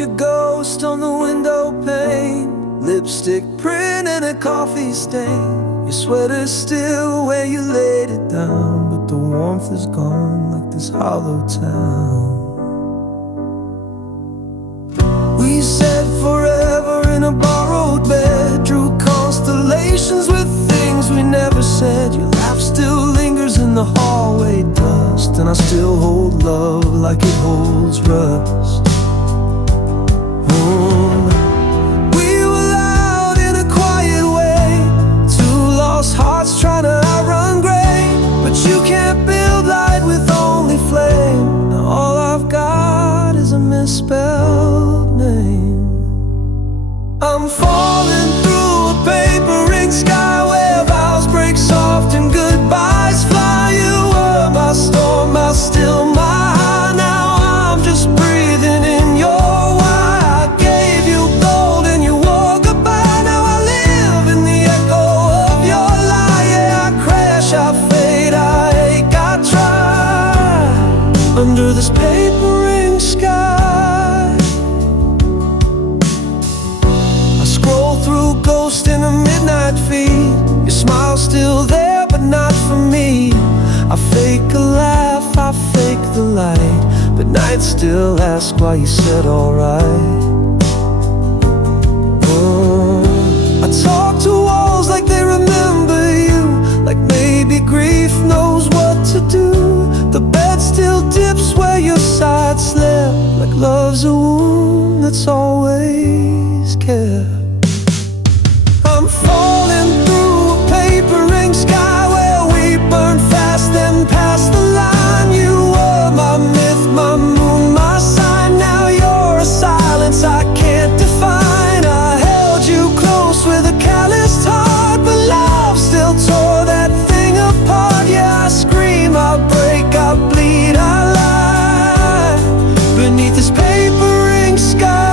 your ghost on the window pane, lipstick print and a coffee stain. Your sweater's still where you laid it down, but the warmth is gone like this hollow town. We said forever in a borrowed bed, drew constellations with things we never said. Your laugh still lingers in the hallway dust, and I still hold love like it holds rust. We were loud in a quiet way, two lost hearts trying to outrun gray. But you can't build light with only flame. Now all I've got is a misspelled name. I'm falling through a paper ink sky where vows break soft and goodbyes fly. You were my storm, my still, my high. Now I'm just breathing in your why. I gave you gold and you wore goodbye. Now I live in the echo of your lie. Yeah, I crash, I fade, I ache, I try under this paper ink sky. Ghost in a midnight feed, your smile's still there but not for me. I fake a laugh, I fake the light, but nights still ask why you said alright. I talk to walls like they remember you, like maybe grief knows what to do. The bed still dips where your side slept, like love's a wound that's always kept. I'm falling through a paper ink sky where we burn fast and past the line. You were my myth, my moon, my sign. Now you're a silence I can't define. I held you close with a calloused heart, but love still tore that thing apart. Yeah, I scream, I break, I bleed, I lie beneath this paper ink sky.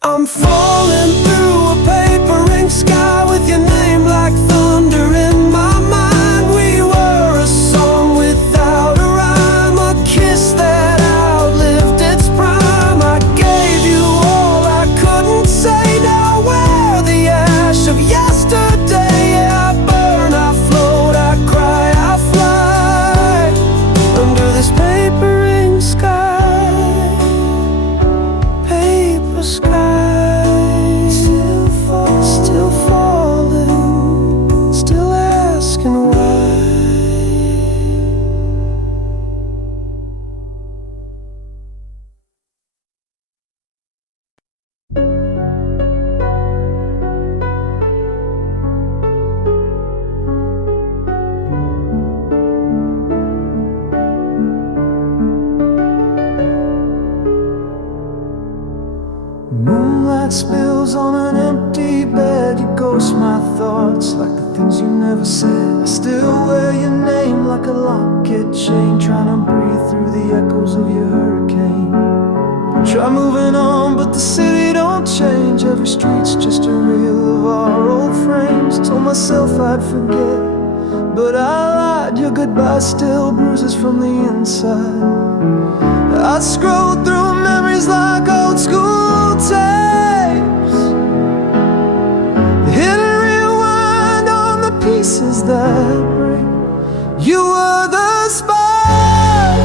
I'm falling through a paper ink sky with your name like thunder in my mind. We were a song without a rhyme, a kiss that outlived its prime. I gave you all I couldn't say. Now wear the ash of yesterday. Yeah, I burn, I float, I cry, I fly under this paper ink sky. Paper sky. Still falling, still asking why. Moonlight spills on an empty bed. You ghost my thoughts like the things you never said. I still wear your name like a locket chain, trying to breathe through the echoes of your hurricane. Try moving on, but the city don't change. Every street's just a reel of our old frames. Told myself I'd forget, but I lied. Your goodbye still bruises from the inside. I scroll through memories like old school tapes, hit and rewind on the pieces that break. You were the spark,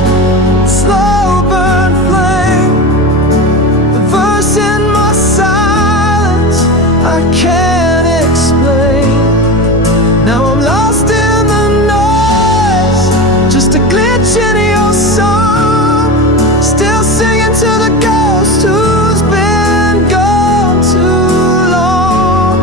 slow burn flame, the verse in my silence I can't explain. Now I'm lost in the noise, just a glitch in your song, still singing to the ghost who's been gone too long.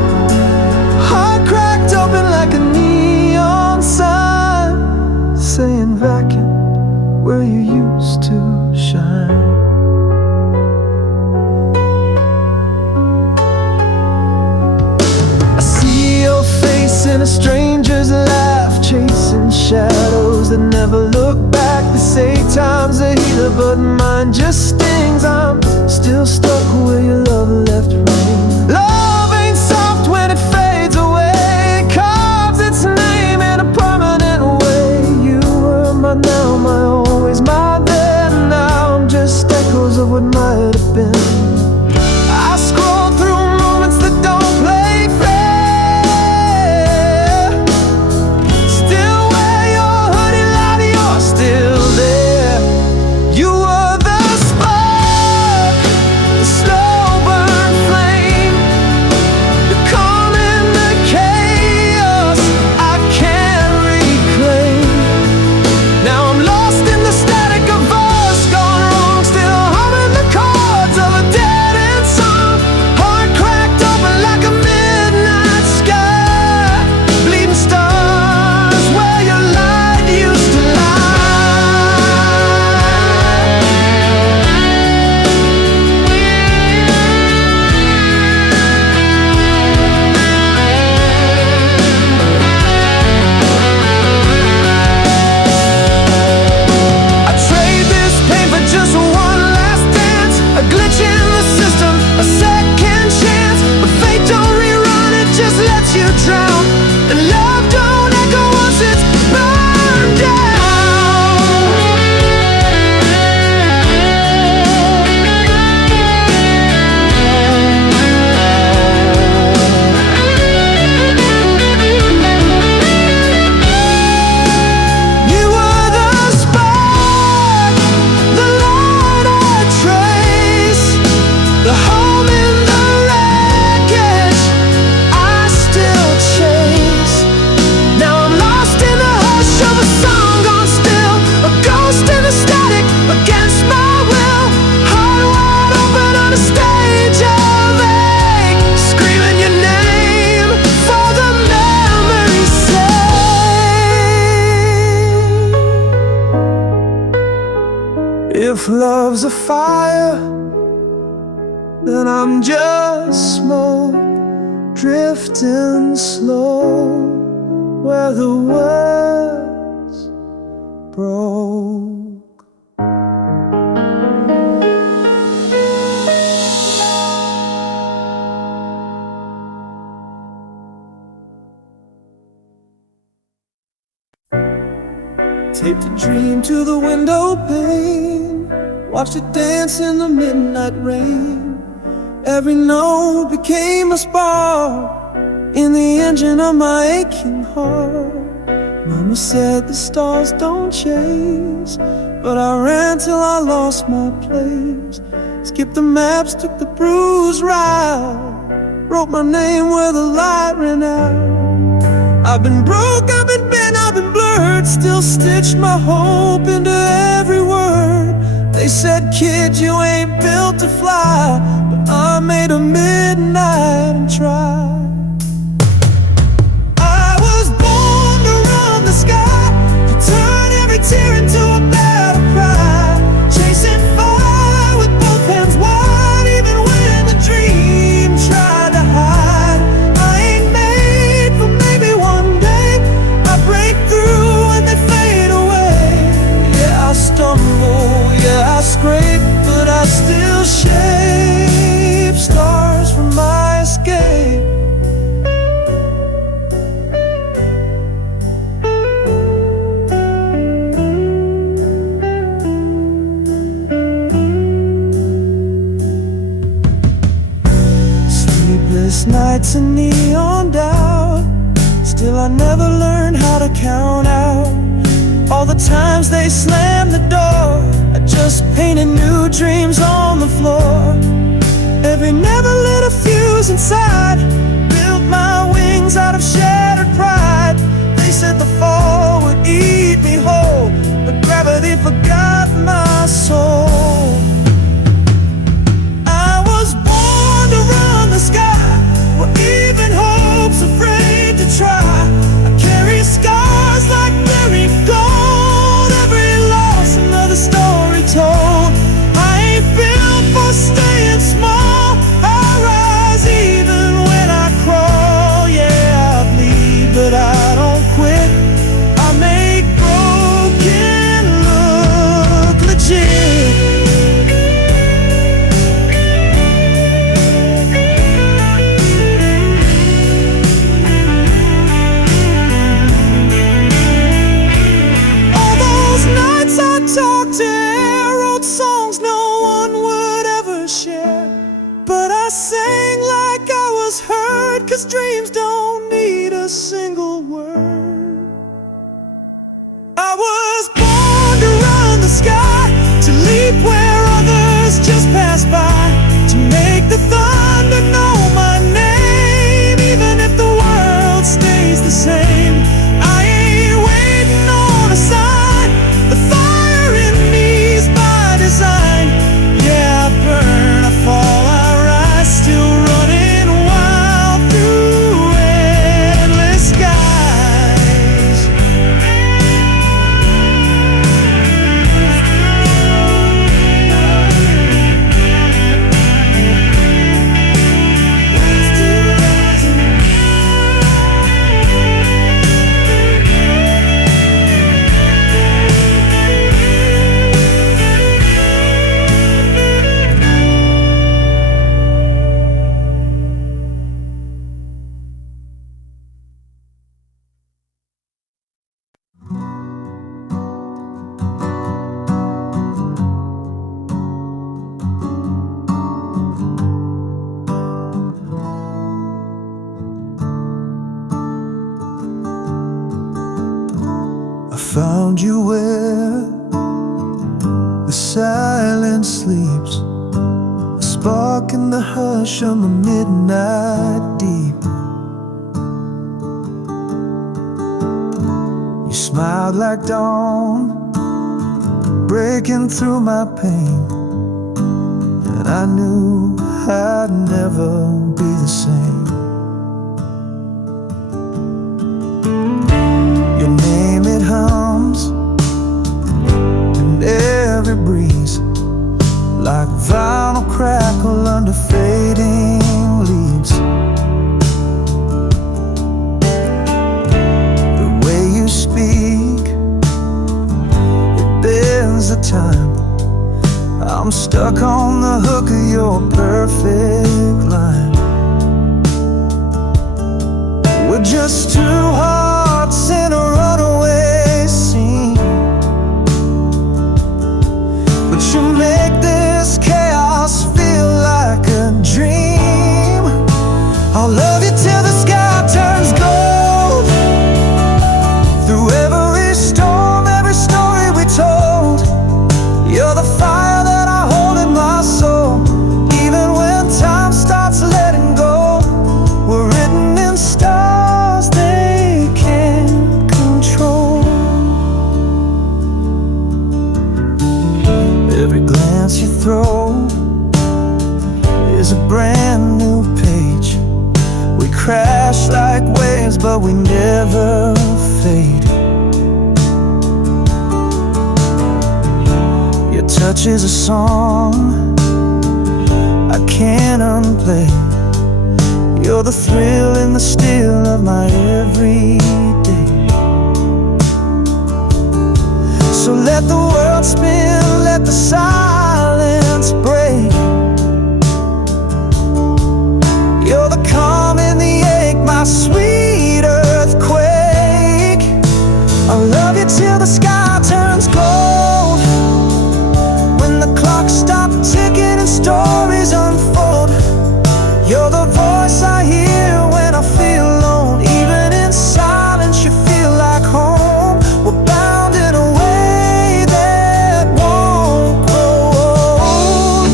but mine just stings. I'm still stuck where your love left rain. Love ain't soft when it fades away, it carves its name in a permanent way. You were my now, my always, my then. Now I'm just echoes of what might have been. I scroll through moments that don't play fair. Still wear your hoodie light, you're still there. You were the spark, the slow burn flame. You're calm in the chaos I can't reclaim. Now I'm lost in the static of us gone wrong, still humming the chords of a dead end song. Heart cracked open like a midnight sky, bleeding stars where your light used to lie. I trade this pain for just one last dance, a glitch in the system, a second chance. But fate don't rerun, it just lets you drown. And love don't echo once it's burned down. You were the spark, the light I trace, the home in the wreckage I still chase. Now I'm lost in the hush of a song gone still, a ghost in the static against my will. Heart wide open on a stage of ache, screaming your name for the memory's sake. If love's a fire, then I'm just smoke drifting slow where the words broke. Taped a dream to the window pane, watched it dance in the midnight rain. Every note became a spark in the engine of my aching heart. Mama said the stars don't chase, but I ran till I lost my place. Skipped the maps, took the bruised ride, wrote my name where the light ran out. I've been broke, I've been bent, I've been blurred, still stitched my hope into every word. They said, kid, you ain't built to fly, but I made a midnight and tried. I was born to run the sky, to turn every tear into a battle cry, chasing fire with both hands wide, even when the dream tried to hide. I ain't made for maybe one day I break through and they fade away. Yeah, I stumble, yeah, I scrape, but I still shape stars from my escape. Sleepless nights and neon doubt, still I never learned how to count out all the times they slammed the door. I just painted new dreams on the floor. Every never lit a fuse inside, built my wings out of shattered pride. They said the fall would eat me whole, but gravity forgot my soul. I was born to run the sky, where even hope's afraid to try. I carry scars like buried gold, every loss another story told. I ain't built for staying small, I rise even when I crawl. Yeah, I bleed 'cause dreams don't need a single word. I was born to run the sky, to leap where others just pass by, to make the thunder know my name, even if the world stays the same. I ain't waiting on a sign. The fire in me's by design. Yeah, I burn, I fall, I rise, still running wild through endless skies. Found you where the silence sleeps, a spark in the hush of the midnight deep. You smiled like dawn, breaking through my pain, and I knew I'd never be the same. Your name, it hums in every breeze, like vinyl crackle under fading leaves. The way you speak, it bends the time. I'm stuck on the hook of your perfect line. We're just two hearts in a runaway scene, but you make this chaos feel like a dream. I'll love you till the sky turns gold, through every storm, every story we told. You're the fire that I hold in my soul, even when time starts letting go. We're written in stars they can't control. Every glance you throw is a brand new page. We crash like waves, but we never fade. Your touch is a song I can't unplay. You're the thrill and the still of my everyday. So let the world spin, let the silence break. You're the calm in the ache, my sweet earthquake. I'll love you till the sky turns gold, when the clock stops ticking and stories unfold. You're the voice I hear when I feel alone. Even in silence you feel like home. We're bound in a way that won't grow old.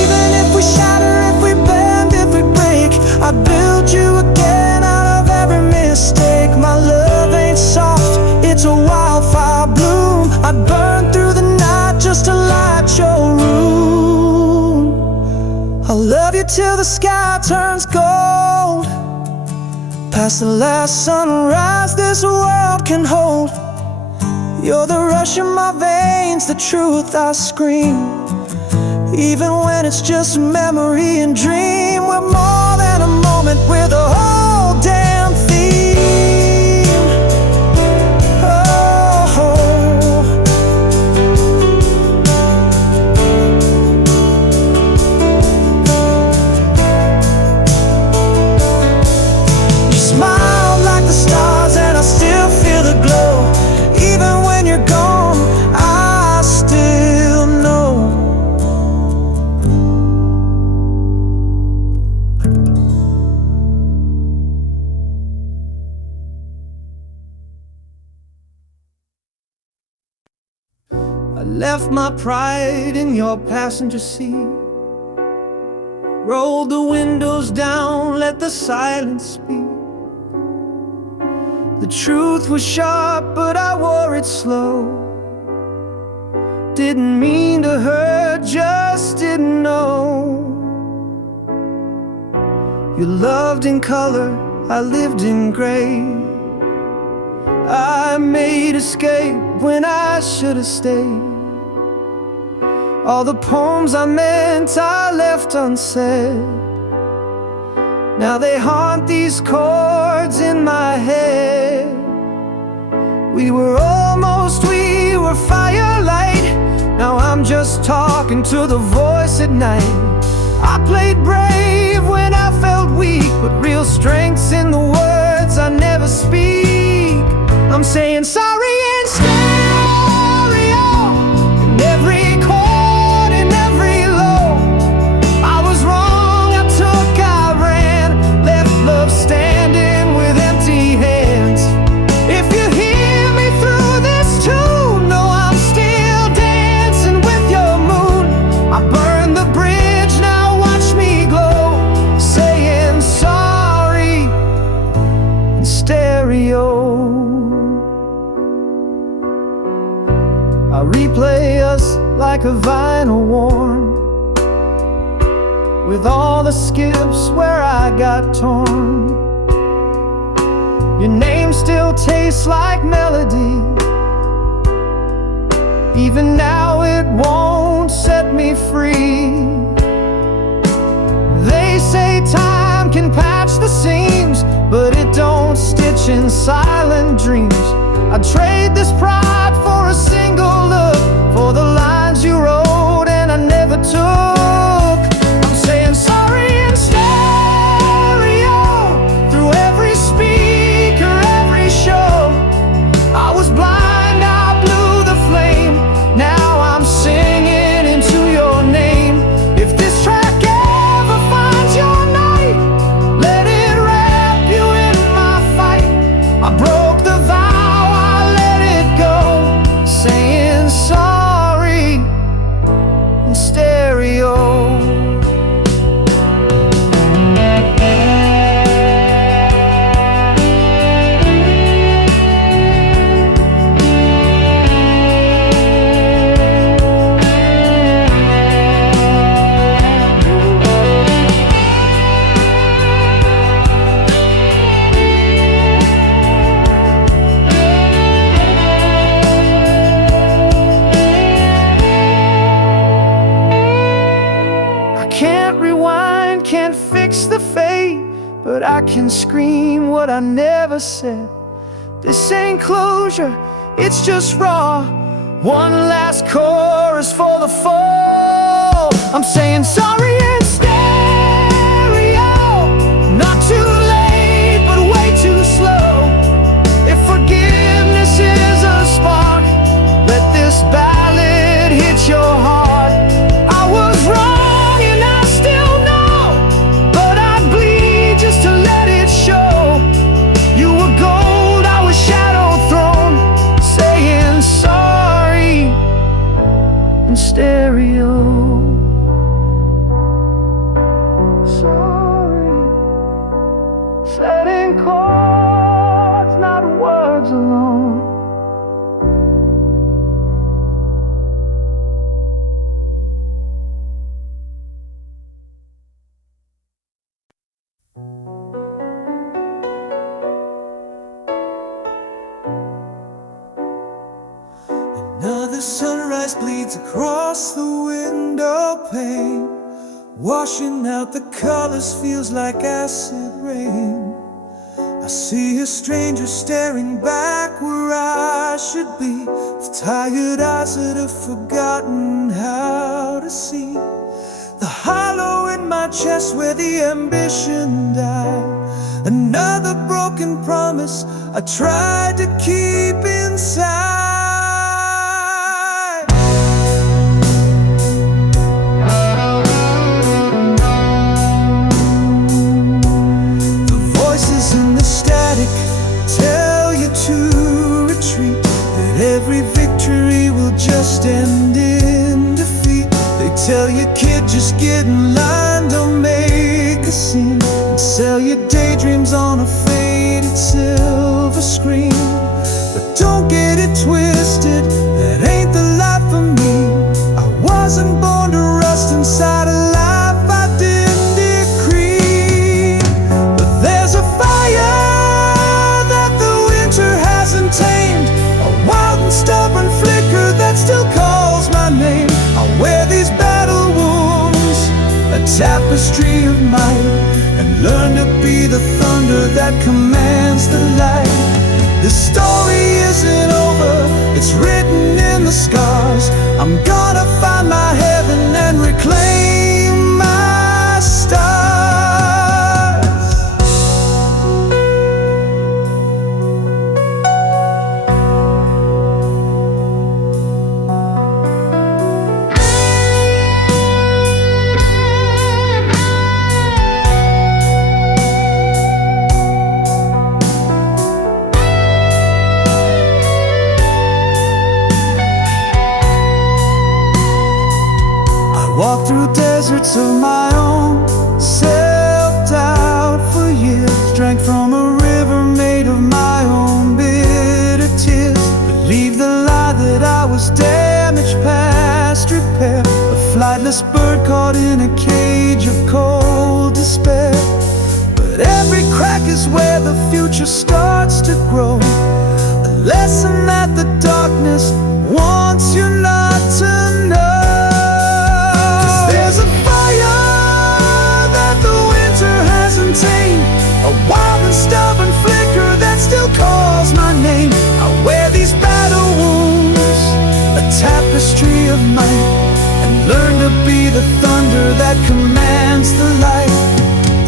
Even if we shatter, if we bend, if we break, I build you again out of every mistake. My love ain't soft, it's a wildfire bloom. I'd burn through the night just to light your room. I'll love you till the sky turns gold, past the last sunrise this world can hold. You're the rush in my veins, the truth I scream. Even when it's just a memory and dream, we're more than a moment, we're the whole damn theme. Oh, you smile like the left my pride in your passenger seat. Rolled the windows down, let the silence speak. The truth was sharp, but I wore it slow. Didn't mean to hurt, just didn't know. You loved in color, I lived in gray. I made escape when I should have stayed. All the poems I meant I left unsaid. Now they haunt these chords in my head. We were firelight. Now I'm just talking to the voice at night. I played brave when I felt weak, but real strength's in the words I never speak. I'm saying sorry in stereo, in every chord, in every low. I was wrong, I took, I ran, left love standing with empty hands. If you hear me through this tune, know I'm still dancing with your moon. I burned the bridge, now watch me glow, saying sorry in stereo. I replay us like a vinyl worn, with all the skips where I got torn. Your name still tastes like melody. Even now it won't set me free. They say time can patch the seams, but it don't stitch in silent dreams. I'd trade this pride for a single look, for the lines you wrote and I never took. I'm saying sorry in stereo, through every speaker, every show. I was blind, I blew the flame. Now I'm singing into your name. If this track ever finds your night, let it wrap you in my fight. I broke the vow, saying sorry in stereo. Can't fix the fate, but I can scream what I never said. This ain't closure, it's just raw. One last chorus for the fall. I'm saying sorry in stereo, not too late, but way too slow. If forgiveness is a spark, let this ballad hit your heart. I was wrong, stereo. Sorry, setting chords, not words alone. Another sunrise bleeds across the window pane, washing out the colors, feels like acid rain. I see a stranger staring back where I should be, with tired eyes that have forgotten how to see. The hollow in my chest where the ambition died. Another broken promise I tried to keep inside. Tell you to retreat, that every victory will just end a kid just getting lined to make a scene and sell your daydreams on a faded silver screen. But don't get it twisted, that ain't the life for me. I wasn't born to rust inside a life I didn't decree. But there's a fire that the winter hasn't tamed, a wild and stubborn flicker that still calls my name. I'll wear these battle wounds, a tapestry of might, and learn to be the thunder that commands the light. This story isn't over, it's written in the scars. I'm gonna find my heaven and reclaim my stars. Walked through deserts of my own, self-doubt for years. Drank from a river made of my own bitter tears. Believed the lie that I was damaged past repair, a flightless bird caught in a cage of cold despair. But every crack is where the future starts to grow, a lesson that the darkness wants you not to know. There's a fire that the winter hasn't tamed, a wild and stubborn flicker that still calls my name. I wear these battle wounds, a tapestry of might, and learn to be the thunder that commands the light.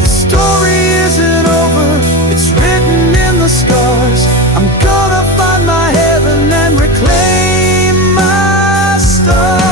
The story isn't over, it's written in the scars. I'm gonna find my heaven and reclaim my stars.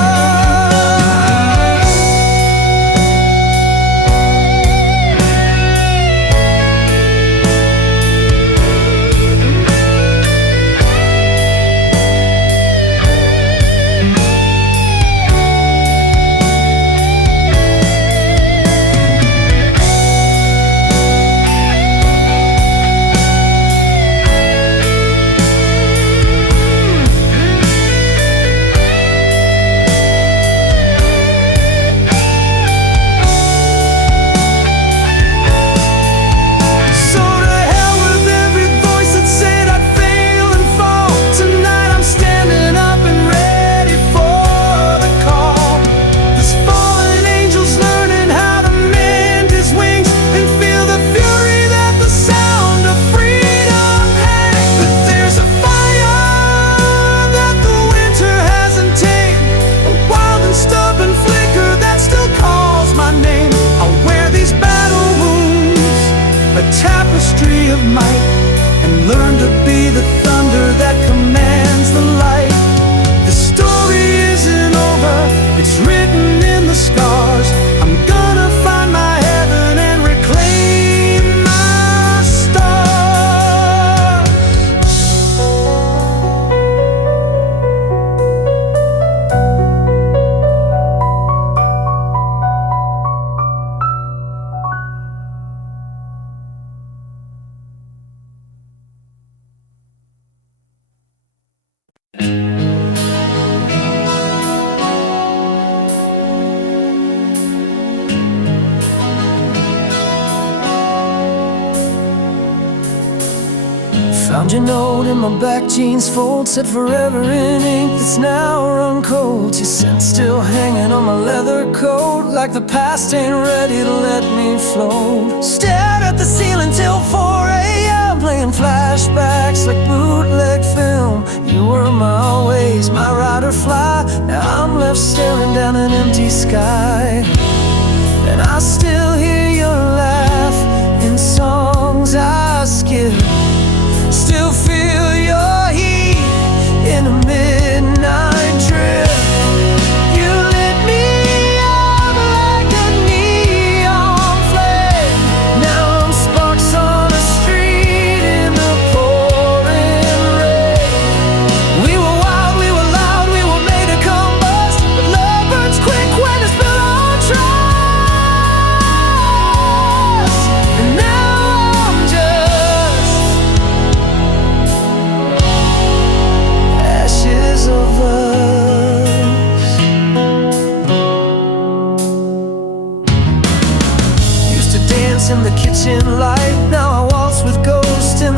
Tapestry of might, and learn to be the thunder that commands the light. The story isn't over, it's written in the scars. I'm gonna find my heaven and reclaim my stars. Found your note in my back jeans fold, said forever in ink that's now run cold. Your scent still hanging on my leather coat, like the past ain't ready to let me float. Stared at the ceiling till 4 a.m., playing flashbacks like bootleg film. You were my always, my ride or fly. Now I'm left staring down an empty sky, and I still hear your laugh in songs I skip. Still feel your heat in a midnight trip. You lit me up like a neon flame. Now I'm sparks on a street in the pouring rain. We were wild, we were loud, we were made to combust, but love burns quick when it's built on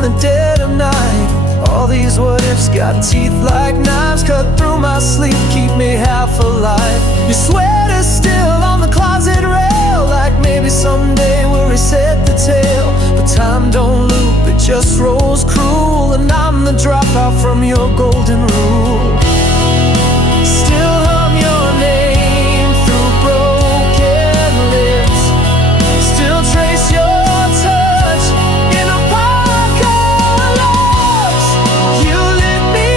the dead of night. All these what ifs got teeth like knives, cut through my sleep, keep me half alive. Your sweat is still on the closet rail, like maybe someday we'll reset the tale. But time don't loop, it just rolls cruel, and I'm the dropout from your golden rule. Still hum your name through broken lips, still trace your touch in a apocalypse. You lit me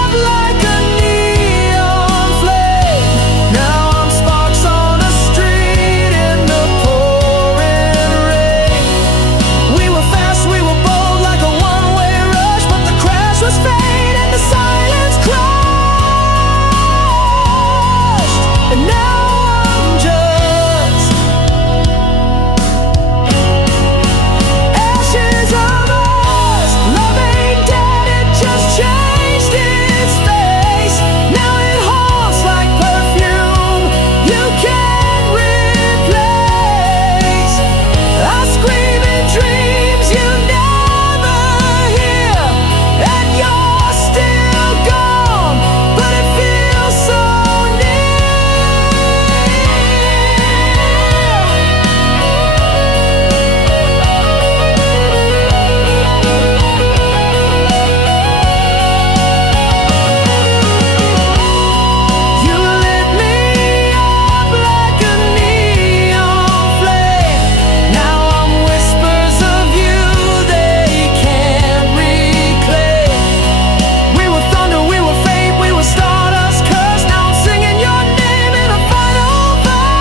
up like a neon flame. Now I'm sparks on a street in the pouring rain. We were fast, we were bold, like a one-way rush, but the crash was fate and the silence crushed. And now I'm just ashes of us. Love ain't dead, it just changed its face. Now it haunts like perfume you can't replace. I scream in dreams you never hear, and you're still gone, but it feels so You lit me up like a neon flame. Now I'm whispers of you they can't reclaim. We were thunder, we were fate, we were stardust cursed. Now I'm singing your name in a final verse.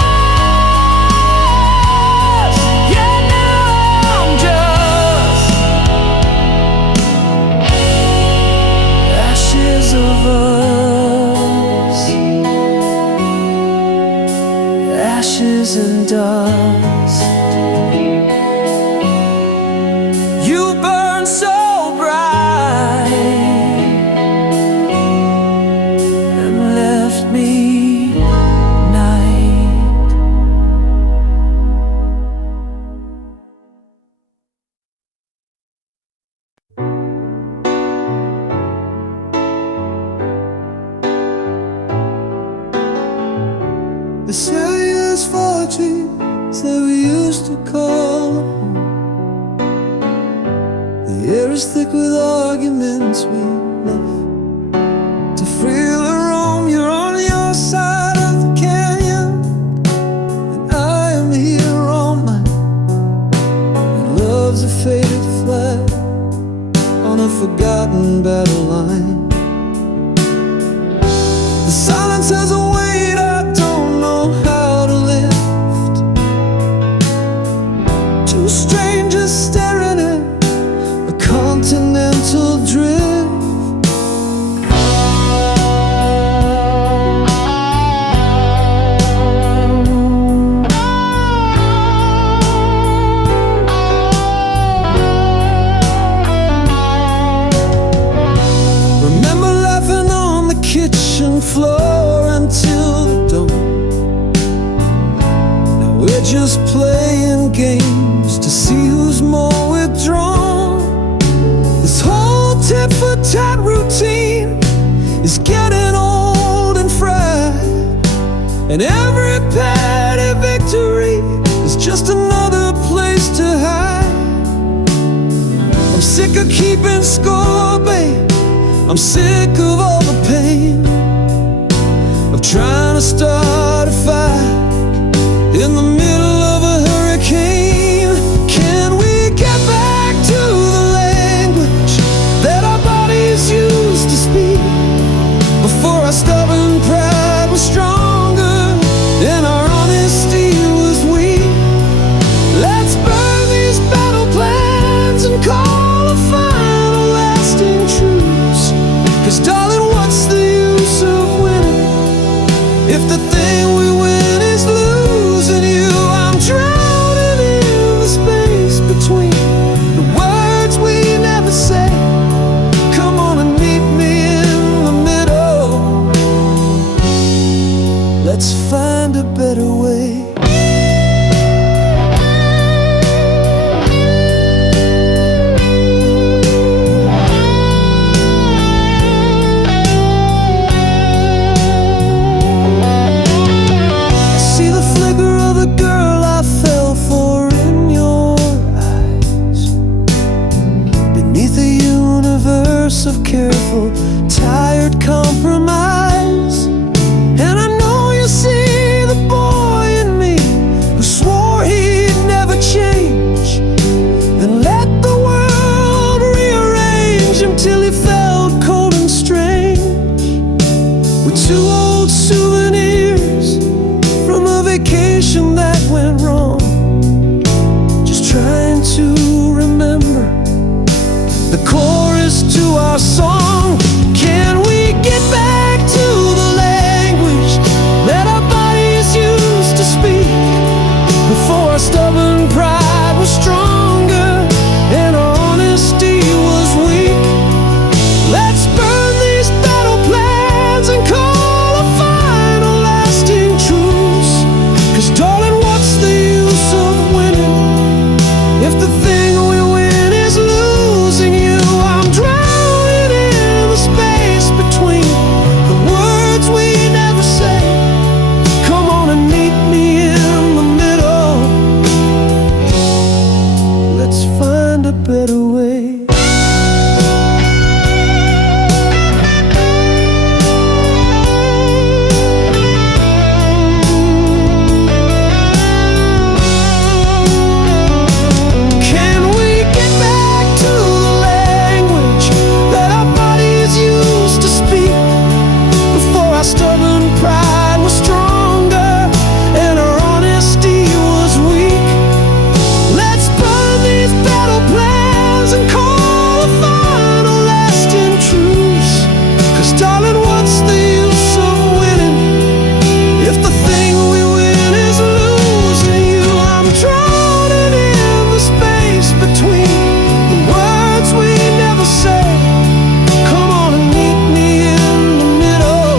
Yeah, now I'm just ashes of us, ashes and dust. You burn so bright and left me night. The serious fortunes that we used to call home. The air is thick with arguments we left to freely roam. You're on your side of the canyon, and I am here on mine. And love's a faded flag on a forgotten battle line. The silence has a weight I don't know how to lift. Two strangers staring at a continental drift. Remember laughing on the kitchen floor until the dawn. Now we're just playing games to see who's more withdrawn. This whole tit-for-tat routine is getting old and fried, and every petty victory is just another place to hide. I'm sick of keeping score, babe. I'm sick of all the pain of trying to start a fire in the middle of a hurricane. Can we get back to the language that our bodies used to speak before our stubborn pride was stronger and our honesty was weak? Let's burn these battle plans and call a final lasting truce. 'Cause darling, what's the use of winning if the thing we win is losing you course of careful, tired compromise. And I know you see the boy in me who swore he'd never change, and let the world rearrange him till he felt cold and strange. With two old souvenirs from a vacation that went wrong, just trying to remember the chorus to our song. Can we get back to the language that our bodies used to speak before our stubborn pride was stronger and our honesty was weak? Let's burn these battle plans and call a final lasting truce. 'Cause darling, what's the use of winning if the thing we win is losing you? I'm drowning in the space between the words we never say. Come on and meet me in the middle. Let's find a better way. Can we get back to the language that our bodies used to speak before our stubborn pride was stronger and our honesty was weak? Let's burn these battle plans and call a final lasting truce. 'Cause darling, what's the use of winning if the thing we win is losing you? I'm drowning in the space between the words we never say. Come on and meet me in the middle.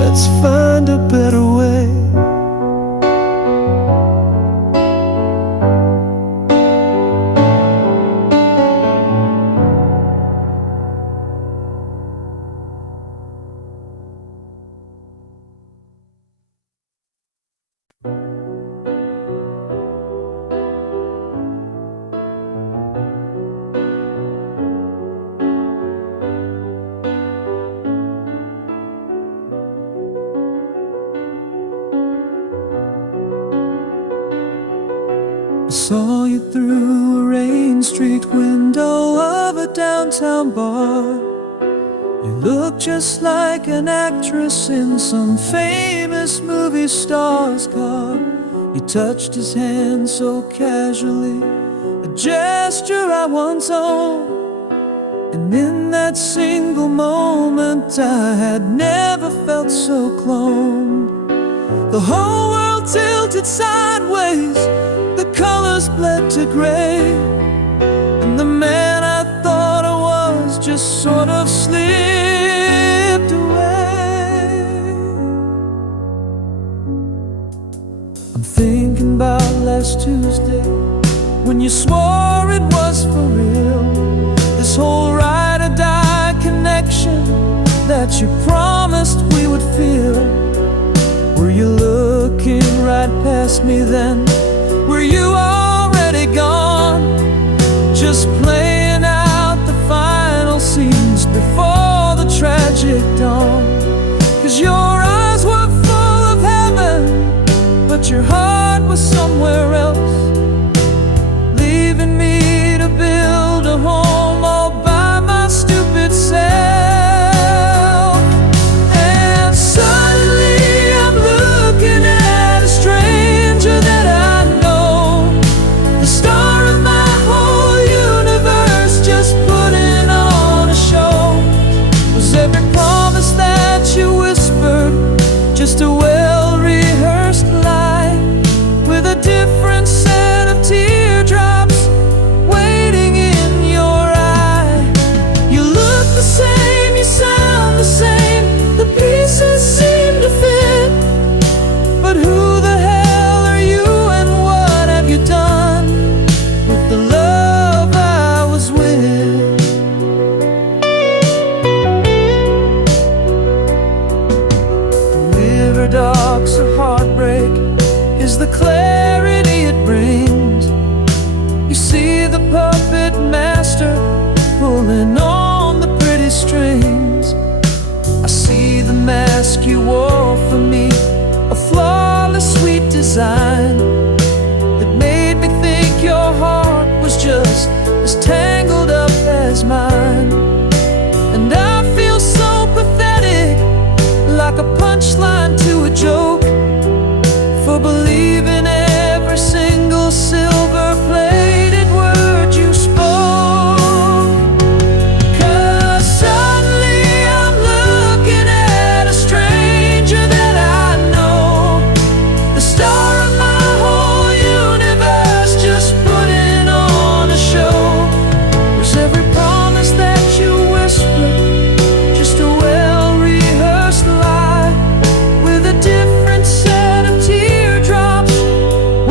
Let's find a better way. I saw you through a Rain Street window of a downtown bar. You look just like an actress in some famous movie star's car. You touched his hand so casually, a gesture I once owned. And in that single moment I had never felt so cloned. The whole world tilted sideways, the colors bled to gray, and the man I thought I was just sort of slipped away. I'm thinking about last Tuesday when you swore it was for real, this whole ride or die connection that you promised we would feel. Were you looking right past me then? Were you already gone, just playing out the final scenes before the tragic dawn? 'Cause your eyes were full of heaven, but your heart was somewhere else, leaving me to build a home all by my stupid self. And suddenly I'm looking at a stranger that I know, the star of my whole universe, just putting on a show. Was every promise that you whispered just a well-rehearsed lie, with a different set of teardrops waiting in your eye? You look the same, you sound the same, the pieces seem to fit, but who the hell are you and what have you done with the love I was with? The river docks of heartbreak is the clarity it brings. You see the puppet master pulling on the pretty strings. I see the mask you wore for me, a flawless sweet design that made me think your heart was just as tangled up as mine. And I feel so pathetic, like a punchline to a joke, for believing every single silver-plated word you spoke. 'Cause suddenly I'm looking at a stranger that I know, the star of my whole universe, just putting on a show. Was every promise that you whispered just a well-rehearsed lie, with a different set of teardrops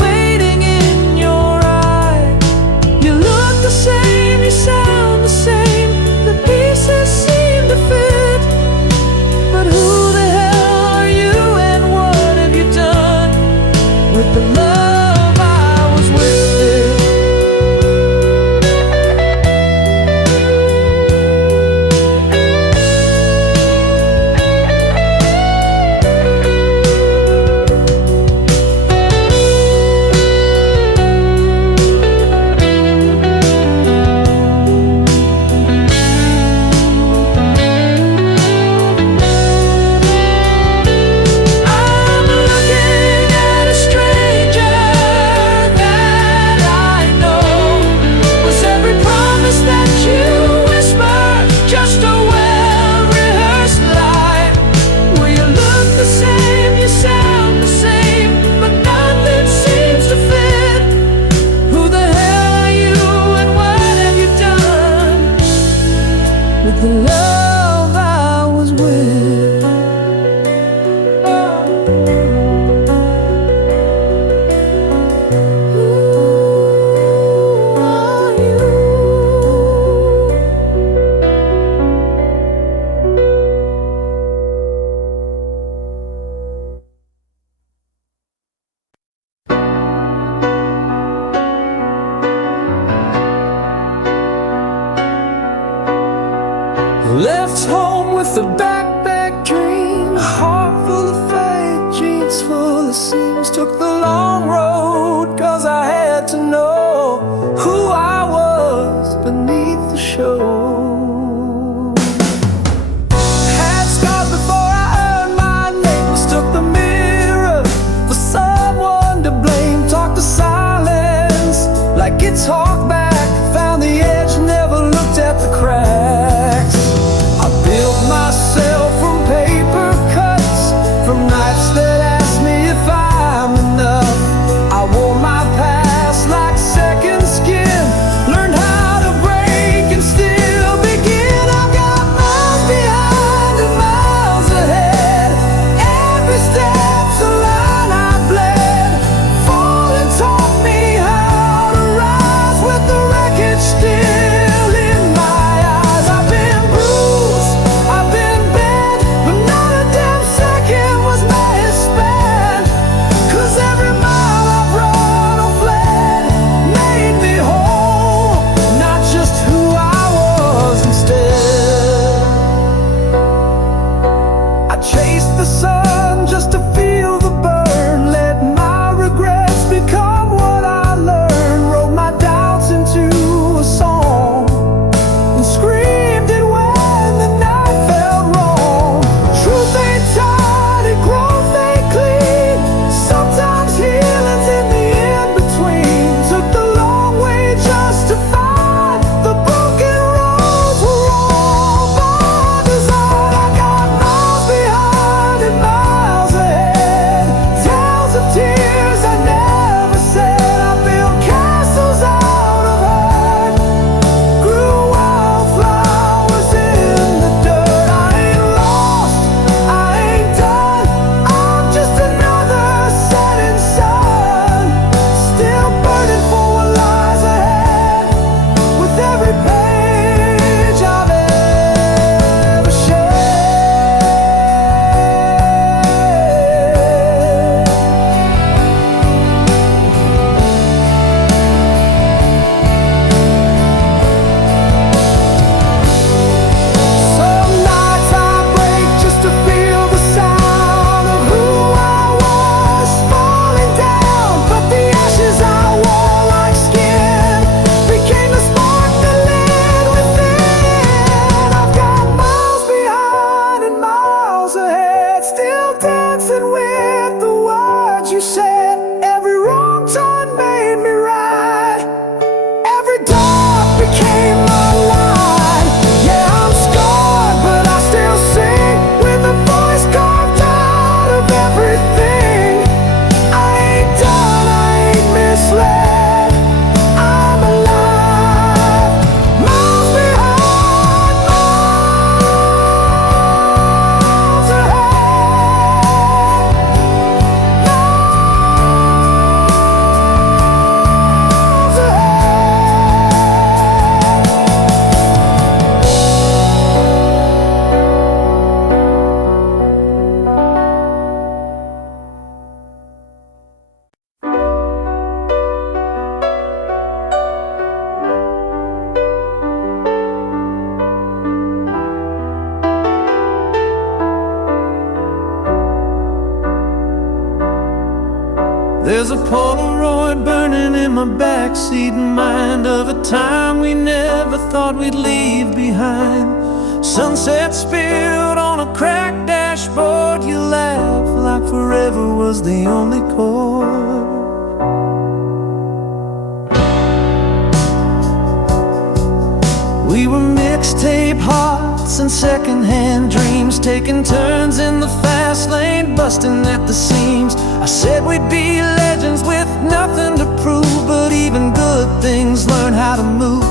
waiting in your eye? You look the same, you sound the same, the pieces seem to fit, but who the hell are you and what have you done with the love I was with? I'm looking at a stranger that I know. Was every promise that you whispered just a well-rehearsed lie? Well, you look the same, you sound the same, but nothing seems to fit. Who the hell are you and what have you done with the love I was with? Who are you? Left home with a backpack dream, a heart full of fake, jeans full of seams. Took the long road 'cause I had to know who I was beneath the show. Had scars before I earned my name, mistook the mirror for someone to blame. Talked to silence like it talked back, found the edge, never looked at the cracks. I built myself from paper cuts, from nights that asked me if I'm enough. I wore my past like second skin, dark became my light. Yeah, I'm scarred, but I still sing with a voice carved out of everything. I ain't done, I ain't misled, I'm alive. Miles behind, miles ahead, miles There's a Polaroid burning in my backseat mind of a time we never thought we'd leave behind. Sunset spilled on a cracked dashboard. You laugh like forever was the only chord. We were mixtape hearts and secondhand dreams, taking turns in the fast lane, busting at the seams. I said we'd be legends with nothing to prove, but even good things learn how to move.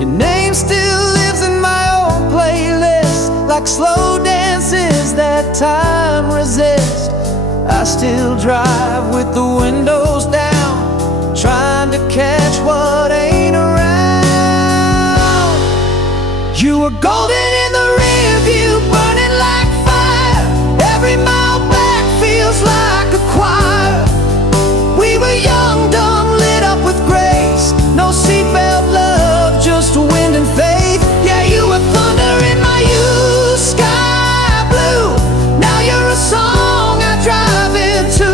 Your name still lives in my old playlist, like slow dances that time resists. I still drive with the windows down, trying to catch what ain't around. You were golden in the rear view, burning like fire. Every mile back feels like a choir. We were young, dumb, lit up with grace. No seatbelt love, just wind and faith. Yeah, you were thunder in my youth, sky blue. Now you're a song I drive into.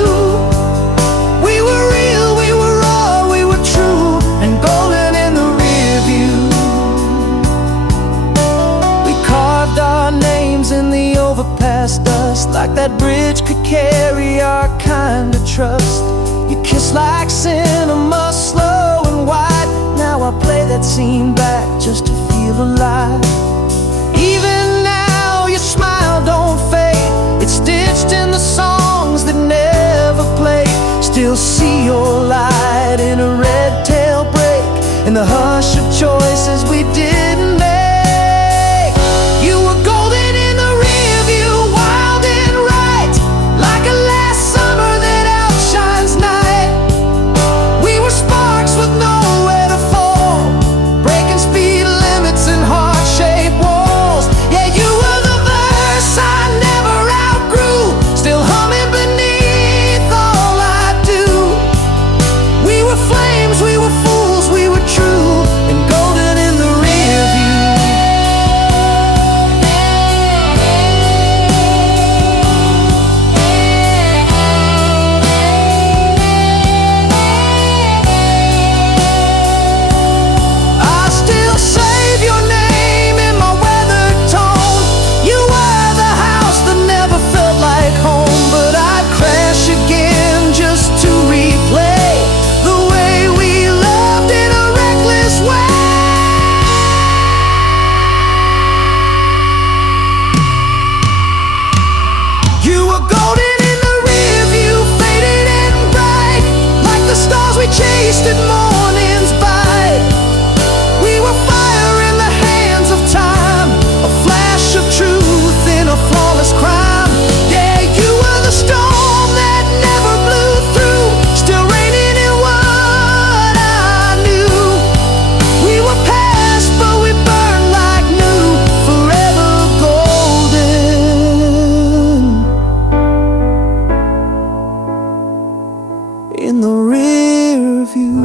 We were real, we were raw, we were true, and golden in the rear view. We carved our names in the overpass dust, like that bridge could carry our kind of trust. You kiss like cinema, slow and wide. Now I play that scene back just to feel alive. Even now your smile don't fade, it's stitched in the songs that never played. Still see your light in a red tail break, in the hush of choices we didn't make. You were golden in the rear view, wild and right, like a last summer that outshines night. We were sparks with nowhere to fall, breaking speed limits and heart-shaped walls. Yeah, you were the verse I never outgrew, still humming beneath all I do. We were flames, we were fools, we were true, and golden in the rear view. I still save your name in my weathered tone. You were the house that never felt like home, but I'd crash again just to replay the way we loved in a reckless way. You were golden in the rear view, faded and bright, like the stars we chased at morning's bite. We were fire in the hands of time, a flash of truth in a flawless crime. Yeah, you were the storm that never blew through, still raining in what I knew. We were past, but we burned like new, forever golden in the rear view.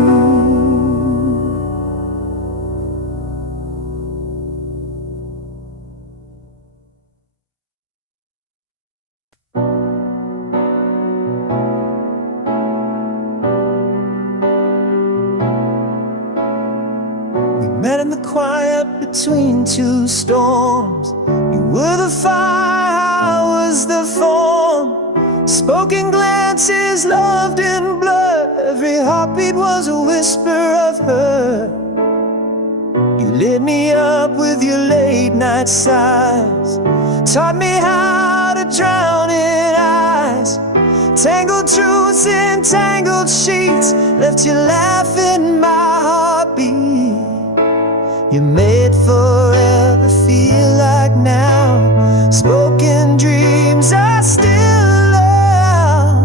Met in the quiet between two storms. You were the fire, I was the thorn. Spoken glances, loved in blood, Every heartbeat was a whisper of her. You lit me up with your late night sighs, taught me how to drown in eyes. Tangled truths in tangled sheets, left you laughing my heartbeat. You made forever feel like now. Spoken dreams are still love.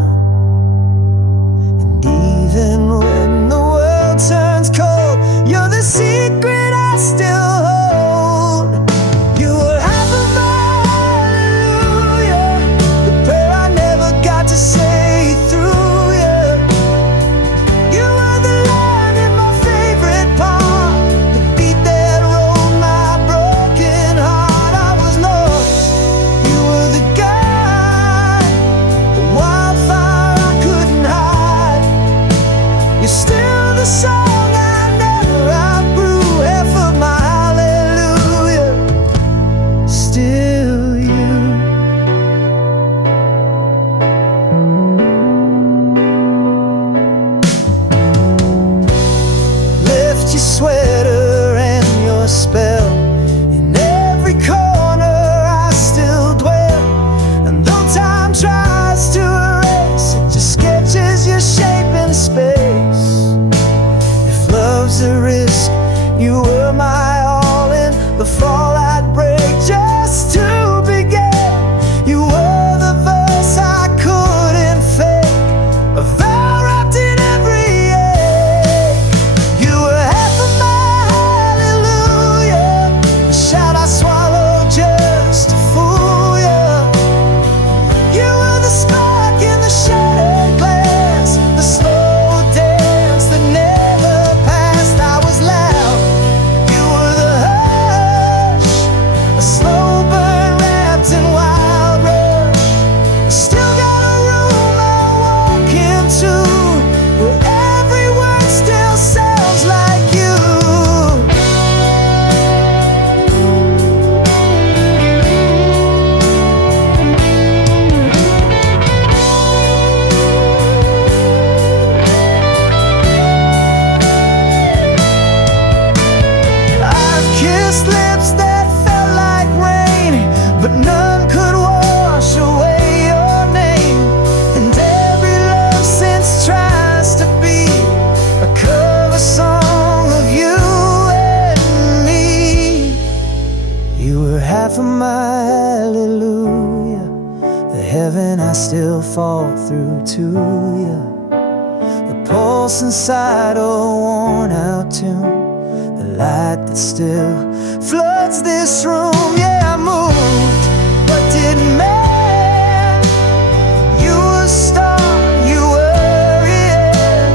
And even when the world turns cold, you're the secret I still hold. You were half of my hallelujah, the prayer I never got to say through you. You were the line in my favorite part, the beat that rolled my broken heart. I was lost, you were the guide, the wildfire I couldn't hide. You're still the song I never outgrew. Half of my hallelujah, still you. Lift your sweater and your spell. In every corner I still dwell. And though time tries to erase, it just sketches your shape in space. If love's a risk, you were my all in. The fall I'd break just to begin. You were the verse I couldn't fake, a vow wrapped in every ache. You were half of my hallelujah, the shout I swallowed just to fool you. You were the spark in the shattered glass, the slow dance that never passed. I was loud, you were the hush, a slow burn wrapped in wild rush. I still got a room I walk into, where every word still sounds like you. I've kissed lips that felt like rain, but none could wash away your name. And every love since tries to be a cover song of you and me. You were half of my hallelujah, the heaven I still fall through to you. The pulse inside a worn out tune, the light that still floods this room. Yeah, I moved, but didn't mend. You were a star, you were in.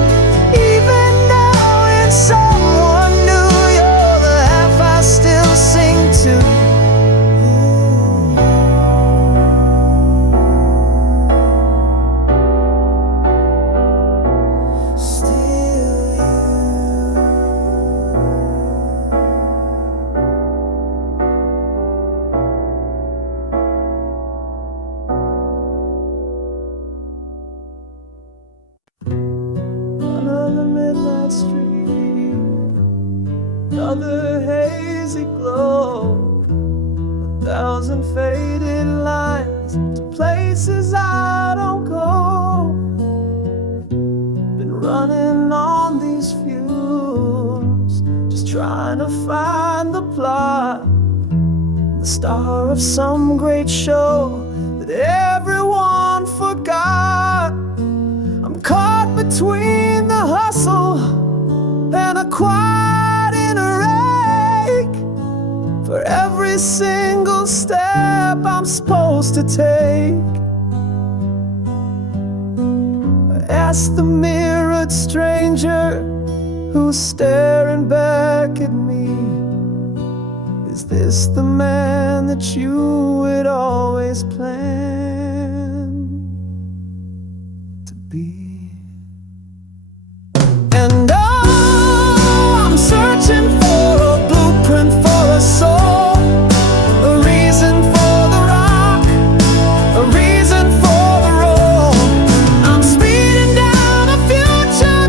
Even now in someone new, you're the half I still sing to. Another midnight street, another hazy glow, 1,000 faded lines to places I don't go. Been running on these fumes, just trying to find the plot, the star of some great show that everyone forgot. I'm caught between the hustle and a quiet inner ache. For every single step I'm supposed to take, I ask the mirrored stranger who's staring back at me, is this the man that you had always planned to be? And oh, I'm searching for a blueprint for a soul, a reason for the rock, a reason for the roll. I'm speeding down a future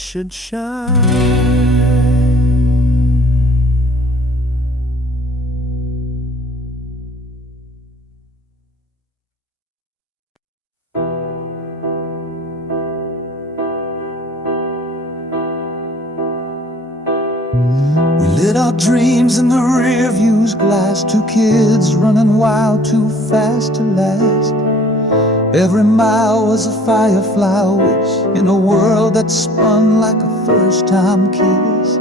should shine. We lit our dreams in the rear view's glass, two kids running wild, too fast to last. Every mile was a firefly wish in a world that spun like a first-time kiss.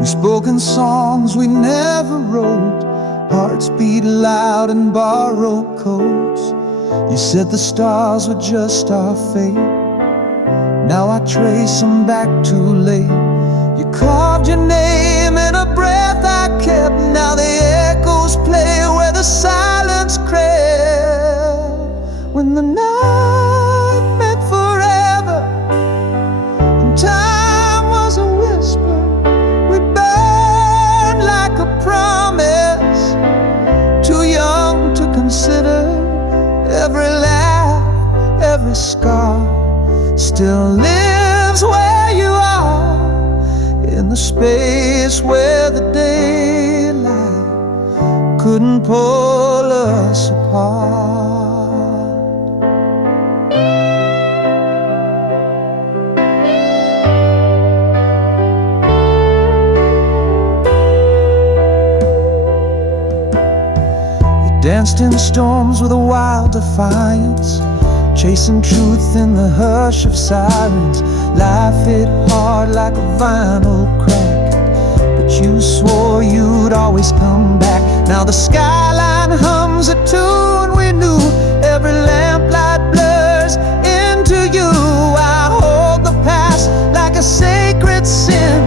We spoke in songs we never wrote, hearts beat loud in borrowed coats. You said the stars were just our fate. Now I trace them back too late. You carved your name in a breath I kept. Now the echoes play where the silence crept. When the night meant forever and time was a whisper, we burned like a promise, too young to consider. Every laugh, every scar still lives where you are, in the space where the daylight couldn't pull us apart. We danced in storms with a wild defiance, chasing truth in the hush of silence. Life hit hard like a vinyl crack, but you swore you'd always come back. Now the skyline hums a tune we knew, every lamplight blurs into you. I hold the past like a sacred sin,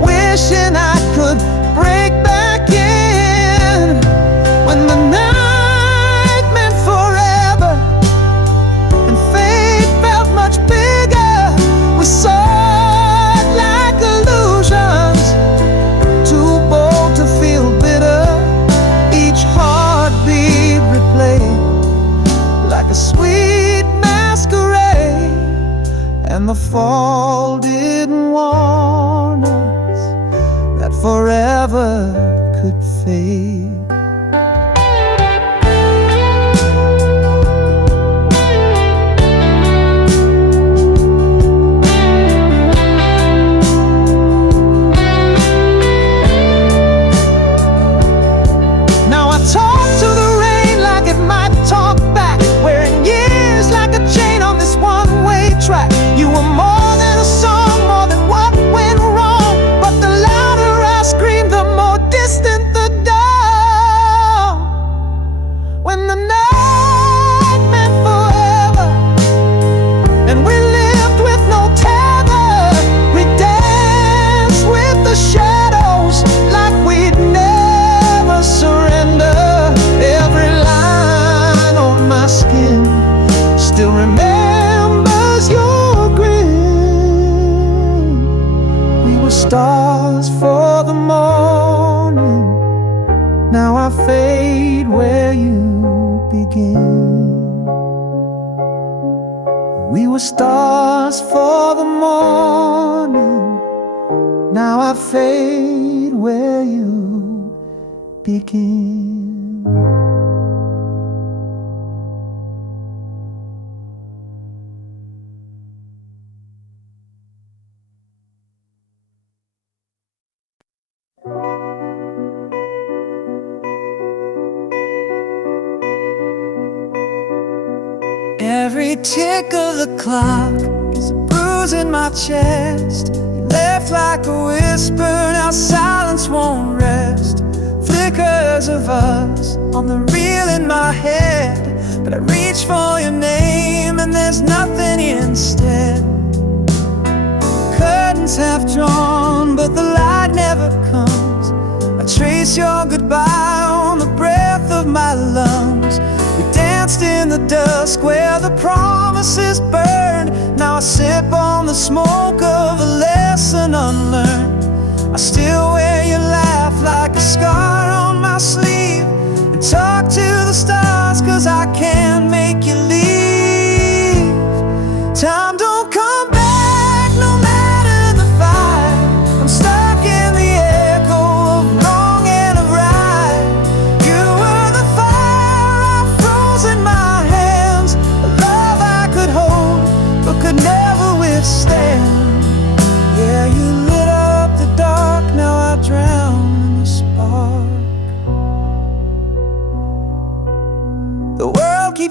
wishing I could break back in. When the night meant forever and fate felt much bigger, we soared like illusions, too bold to feel bitter. Each heartbeat replayed like a sweet masquerade, and the fall didn't warn us that forever could fade. You were more than a song, more than what went wrong. But the louder I screamed, the more distant the dawn. When the night meant forever and we lived with no tether, we danced with the shadows like we'd never surrender. Every line on my skin still remembers your grin. We were stars for the morning, now I fade where you begin. We were stars for the morning, now I fade where you begin. Every tick of the clock is a bruise in my chest. You left like a whisper, now silence won't rest. Flickers of us on the reel in my head, but I reach for your name and there's nothing instead. Curtains half drawn, but the light never comes. I trace your goodbye on the breath of my lungs. We danced in the dusk where the promises burned. Now I sip on the smoke of a lesson unlearned. I still wear your laugh like a scar on my sleeve, and talk to the stars 'cause I can't make you leave. Time don't come back no matter the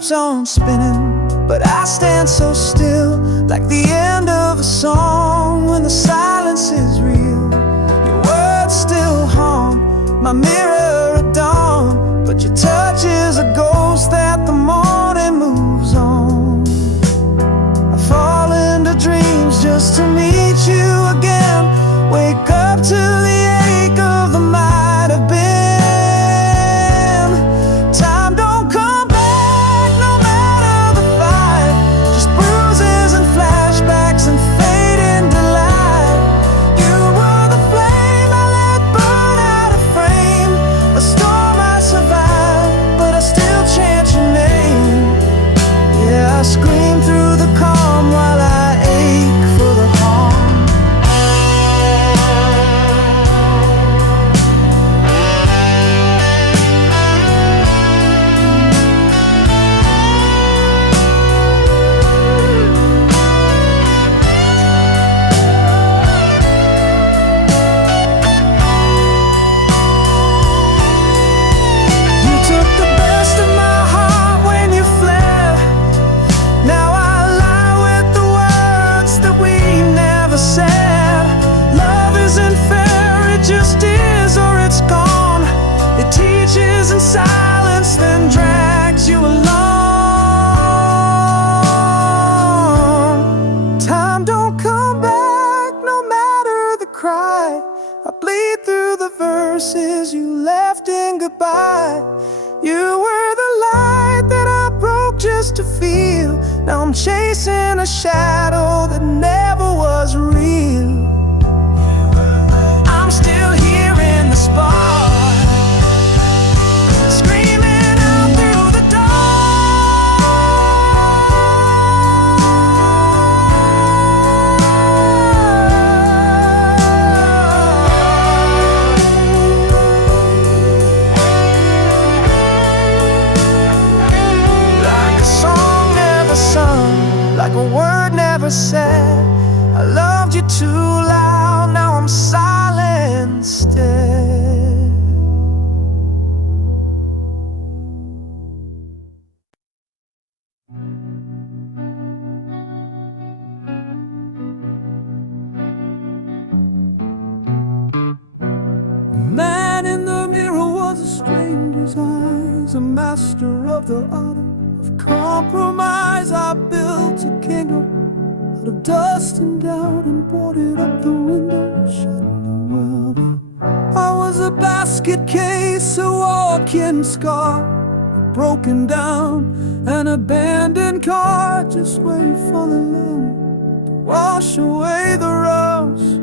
keeps on spinning, but I stand so still, like the end of a song when the silence is real. Your words still haunt my mirror at dawn, but your touch is a ghost that the morning moves on. I fall into dreams just to meet you again, wake up to the ache of the might have been. Time don't come back no matter the fight, just bruises and flashbacks and fading delight. You were the flame I let burn out of frame, a storm I survived, but I still chant your name. Yeah, I scream through the calm while I ache for the harm. In silence, then drags you along. Time don't come back no matter the cry. I bleed through the verses you left in goodbye. You were the light that I broke just to feel. Now I'm chasing a shadow that never was real. I'm still here in the spot, like a word never said. I loved you too loud, now I'm silent instead. The man in the mirror was a stranger's eyes, a master of the art of compromise. I built a kingdom out of dust and doubt and boarded up the window, shutting the world in. I was a basket case, a walk-in scar, a broken down, an abandoned car, just waiting for the lamp to wash away the rust.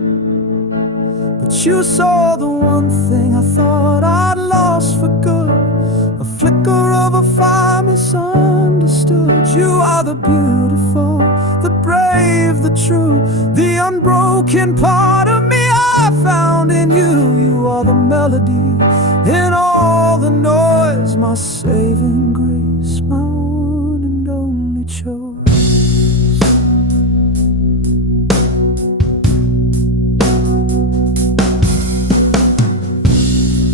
But you saw the one thing I thought I'd lost for good, a flicker of a fire misunderstood. You are the beautiful, the brave, the true, the unbroken part of me I found in you. You are the melody in all the noise, my saving grace, my one and only choice.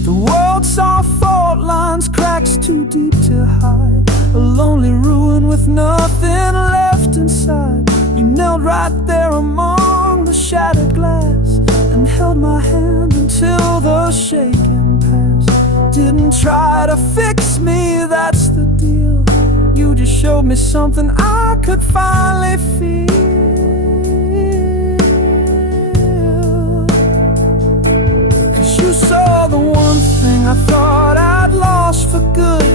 The world saw fault lines, cracks too deep to hide, a lonely ruin with nothing left inside. You knelt right there among the shattered glass and held my hand until the shaking passed. Didn't try to fix me, that's the deal. You just showed me something I could finally feel. You saw the one thing I thought I'd lost for good,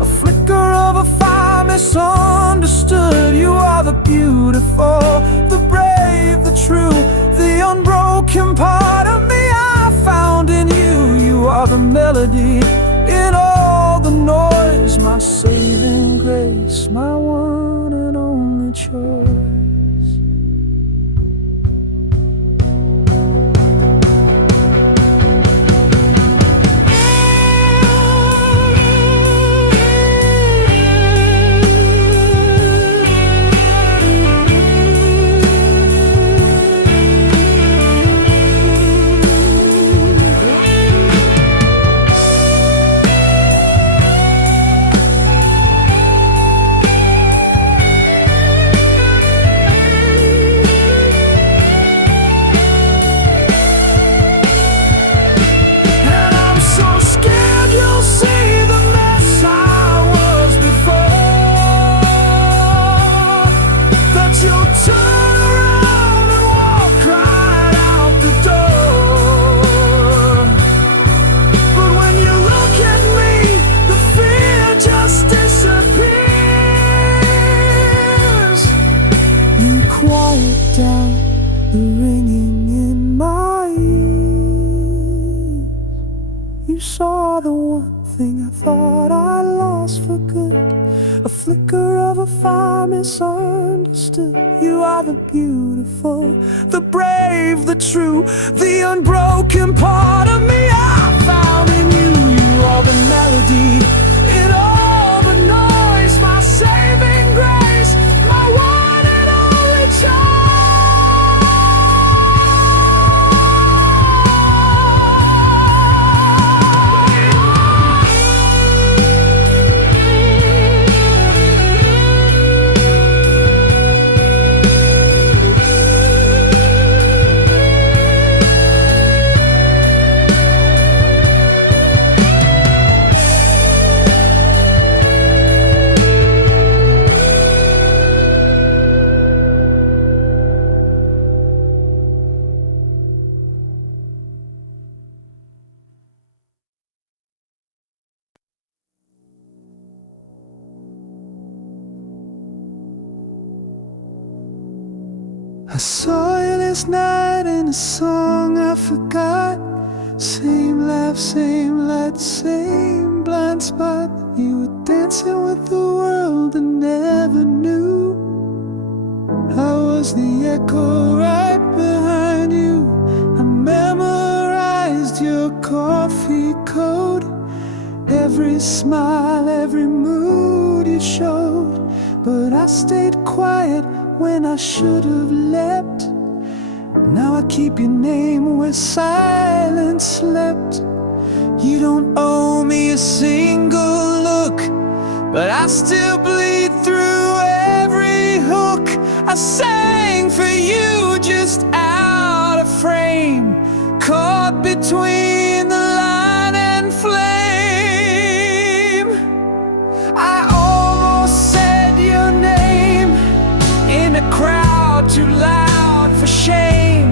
a flicker of a fire misunderstood. You are the beautiful, the brave, the true, the unbroken part of me I found in you. You are the melody in all the noise, my saving grace, my one and only choice. down, the ringing in my ears. You saw the one thing I thought I lost for good, a flicker of a fire misunderstood. You are the beautiful, the brave, the true, the unbroken part of me I found in you. You are the melody in all the noise, my saving grace, my one and only child. I saw you last night in a song I forgot. Same laugh, same light, same blind spot. You were dancing with the world and never knew I was the echo right behind you. I memorized your coffee code, every smile, every mood you showed. But I stayed quiet when I should have leapt. Now I keep your name where silence slept. You don't owe me a single look, but I still bleed through every hook. I sang for you just out of frame, caught between the line and flame. I almost said your name in a crowd too loud for shame.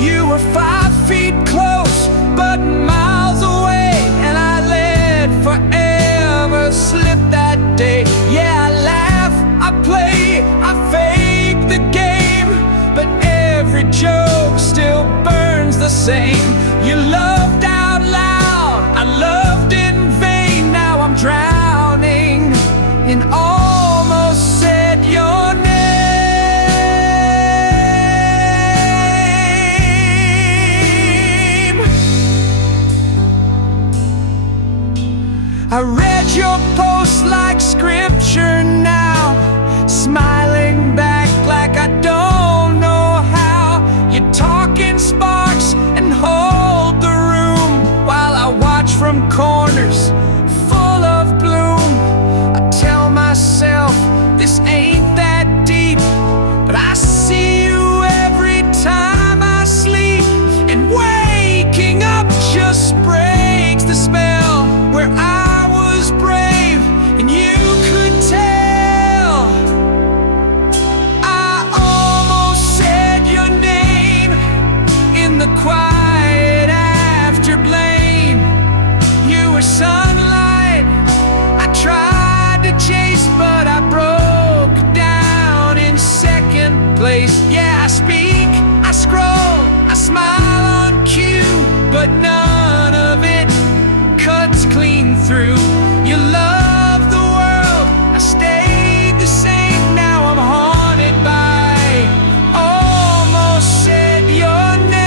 You were 5 feet close but miles away, and I let forever slip that day. Yeah, I laugh, I play, I fake the game, but every joke still burns the same. You loved out loud, I loved in vain. Now I'm drowning in almost said your name. I read your post like scripture now, smiling back like I don't know how. You talk in sparks and hold the room while I watch from corners full of bloom. I tell myself this ain't that deep, but I see you every time I sleep, and waking up just breaks the spell. Where I was brave and you could tell, I almost said your name in the quiet after blame. You were sunlight I tried to chase, but I broke down in second place. Yeah, I speak, I scroll, I smile on cue, but none of it cuts clean through. You love the world, I stayed the same. Now I'm haunted by almost said your name.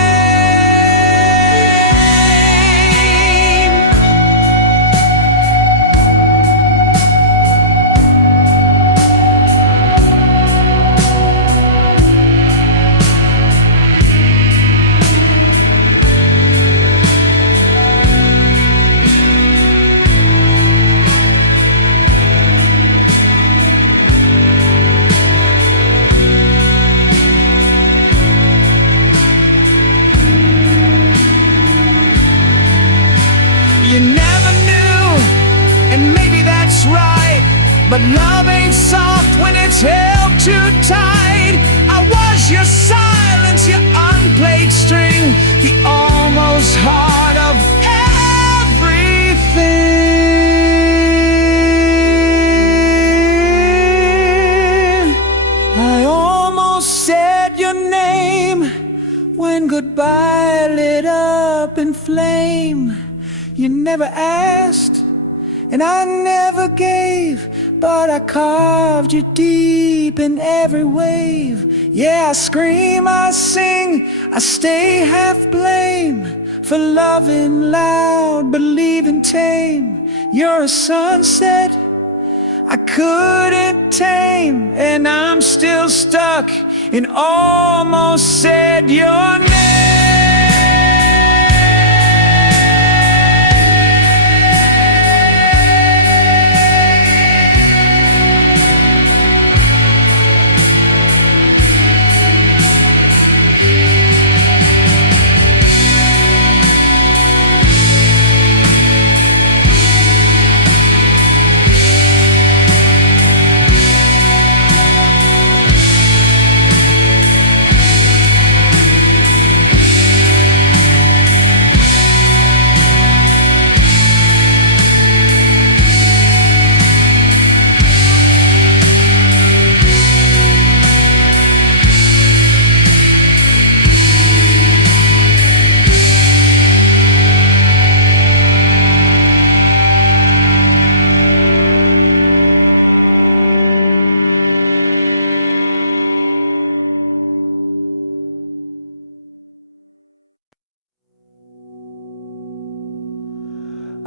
You never knew, and maybe that's right, but love ain't soft when it's held too tight. I was your silence, your unplayed string, the almost heart of everything. I almost said goodbye lit up in flame. You never asked, and I never gave, but I carved you deep in every wave. Yeah, I scream, I sing, I stay half blame for loving loud, but leaving tame. You're a sunset I couldn't tame, and I'm still stuck and almost said your name.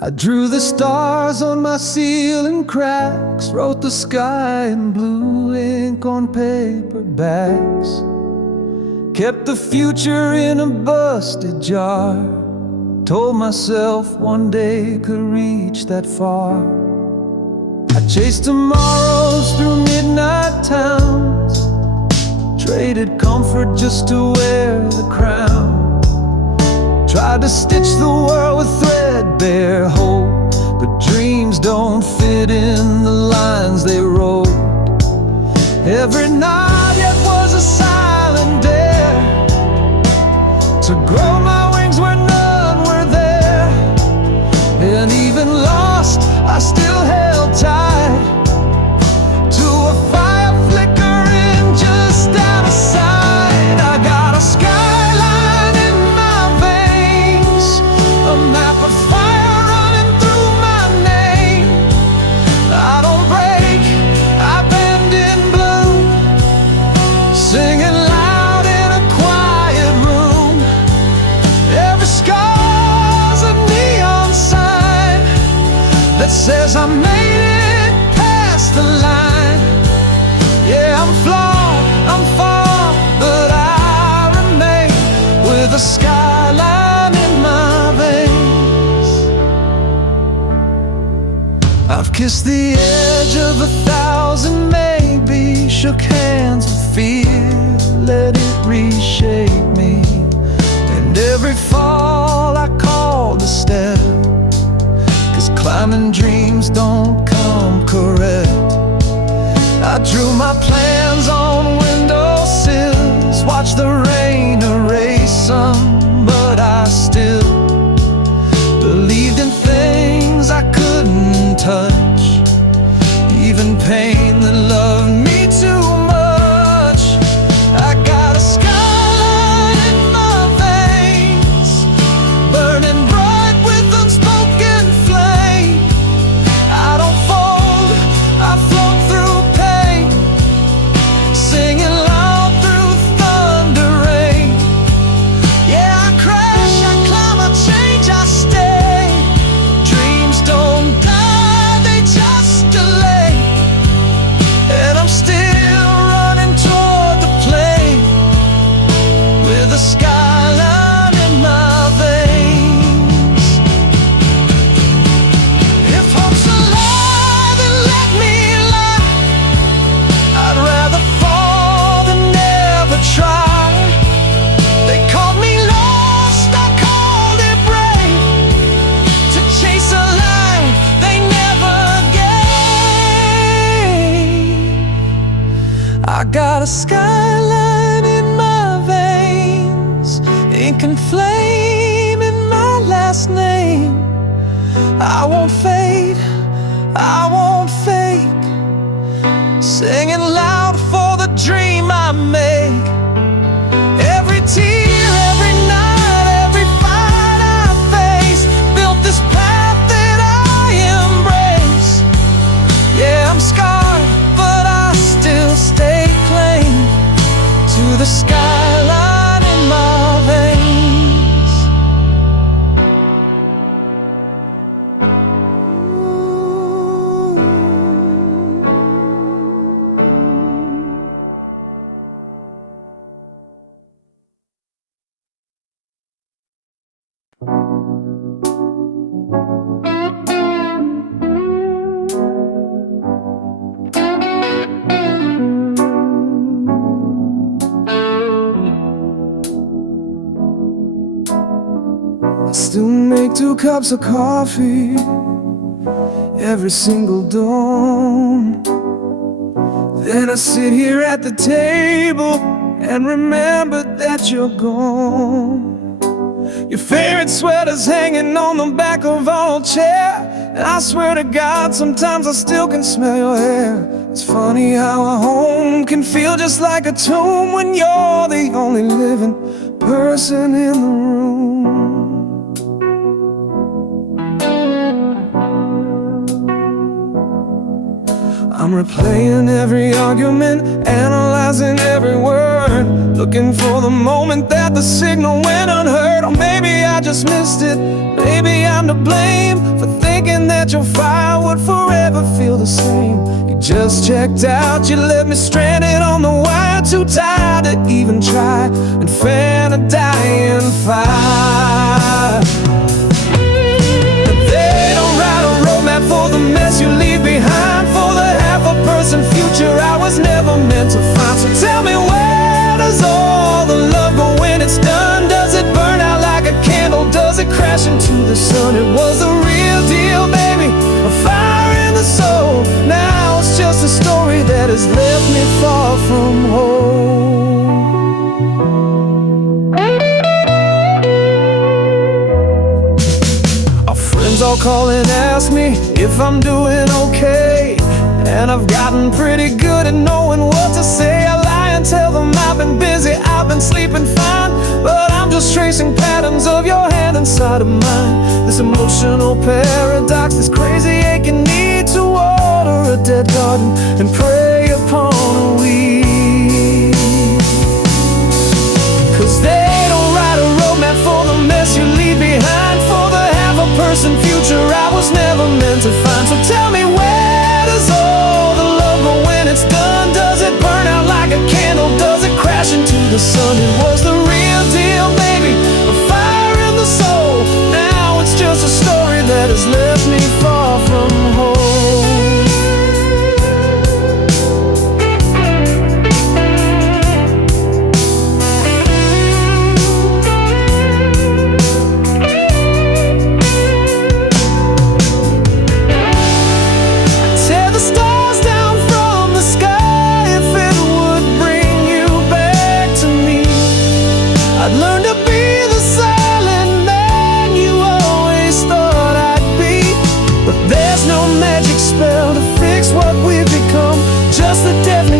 I drew the stars on my ceiling cracks, wrote the sky in blue ink on paperbacks, kept the future in a busted jar, told myself one day could reach that far. I chased tomorrows through midnight towns, traded comfort just to wear the crown, tried to stitch the world with threadbare hope, but dreams don't fit in the lines they wrote. Every night it was a silent dare to grow my wings where none were there, and even lost I still held tight to a fire flickering just out of sight. I got a skyline in my veins, a map of fire running through my name. I don't break, I bend in blue, singing loud in a quiet room. Every scar's a neon sign that says I made it past the line. Yeah, I'm flawed, I'm far, but I remain with a skyline in my veins. I've kissed the edge of 1,000 maybe, shook hands with fear, let it reshape me, and every fall I called a step, 'cause climbing dreams don't come correct. I drew my plans on windowsills, watched the rain erase some, but I still believed in things I couldn't touch, even pain that loved me too much. I got a skyline in my veins, burning bright with unspoken flame. I don't fold, I float through pain, singing loud through thunder rain. Yeah, I crash, I climb, I change, I stay. Dreams don't die, they just delay, and I'm still running toward the plane with a skyline in my veins. If hope's alive, then let me lie. I'd rather fall than never try. They called me lost, I called it brave, to chase a life they never gave. I got a skyline in my veins, ink and flame in my last name. I won't fade, I won't fake, singing loud for the dream I make. Every tear, every skyline in my veins. I still make 2 cups of coffee every single dawn. Then I sit here at the table and remember that you're gone. Your favorite sweater's hanging on the back of our old chair, and I swear to God, sometimes I still can smell your hair. It's funny how a home can feel just like a tomb when you're the only living person in the room. I'm replaying every argument, analyzing every word, looking for the moment that the signal went unheard. Or maybe I just missed it, maybe I'm to blame for thinking that your fire would forever feel the same. You just checked out, you left me stranded on the wire, too tired to even try and fan a dying fire. But they don't write a roadmap for the mess you leave behind, for the half-a-person future I was never meant to find. So tell me, where does all the love go when it's done? Does it burn out like a candle? Does it crash into the sun? It was the real deal, baby, a fire in the soul. Now it's just a story that has left me far from home. Our friends all call and ask me if I'm doing okay, and I've gotten pretty good at knowing what to say. I lie and tell them I've been busy, I've been sleeping fine, but I'm just tracing patterns of your hand inside of mine. This emotional paradox, this crazy aching need to water a dead garden and prey upon a weed. 'Cause they don't write a roadmap for the mess you leave behind, for the half-a-person future I was never meant to find. So tell me, where does all the love go when it's done? Does it burn out like a candle? Does it crash into the sun? It was the real deal, baby, a fire in the soul. Now it's just a story that has left me far from home.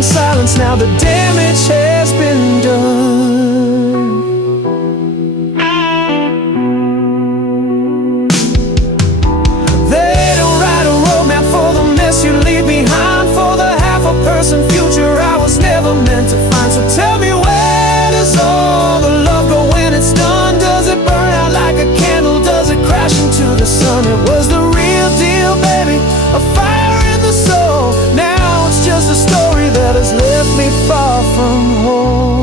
Silence, now the damage has been done. They don't write a roadmap for the mess you leave behind, for the half-a-person future I was never meant to find. So tell me, where does all the love go when it's done? Does it burn out like a candle? Does it crash into the sun? It was the real deal, baby, a fire in the soul. Now it's just a story that has left me far from home.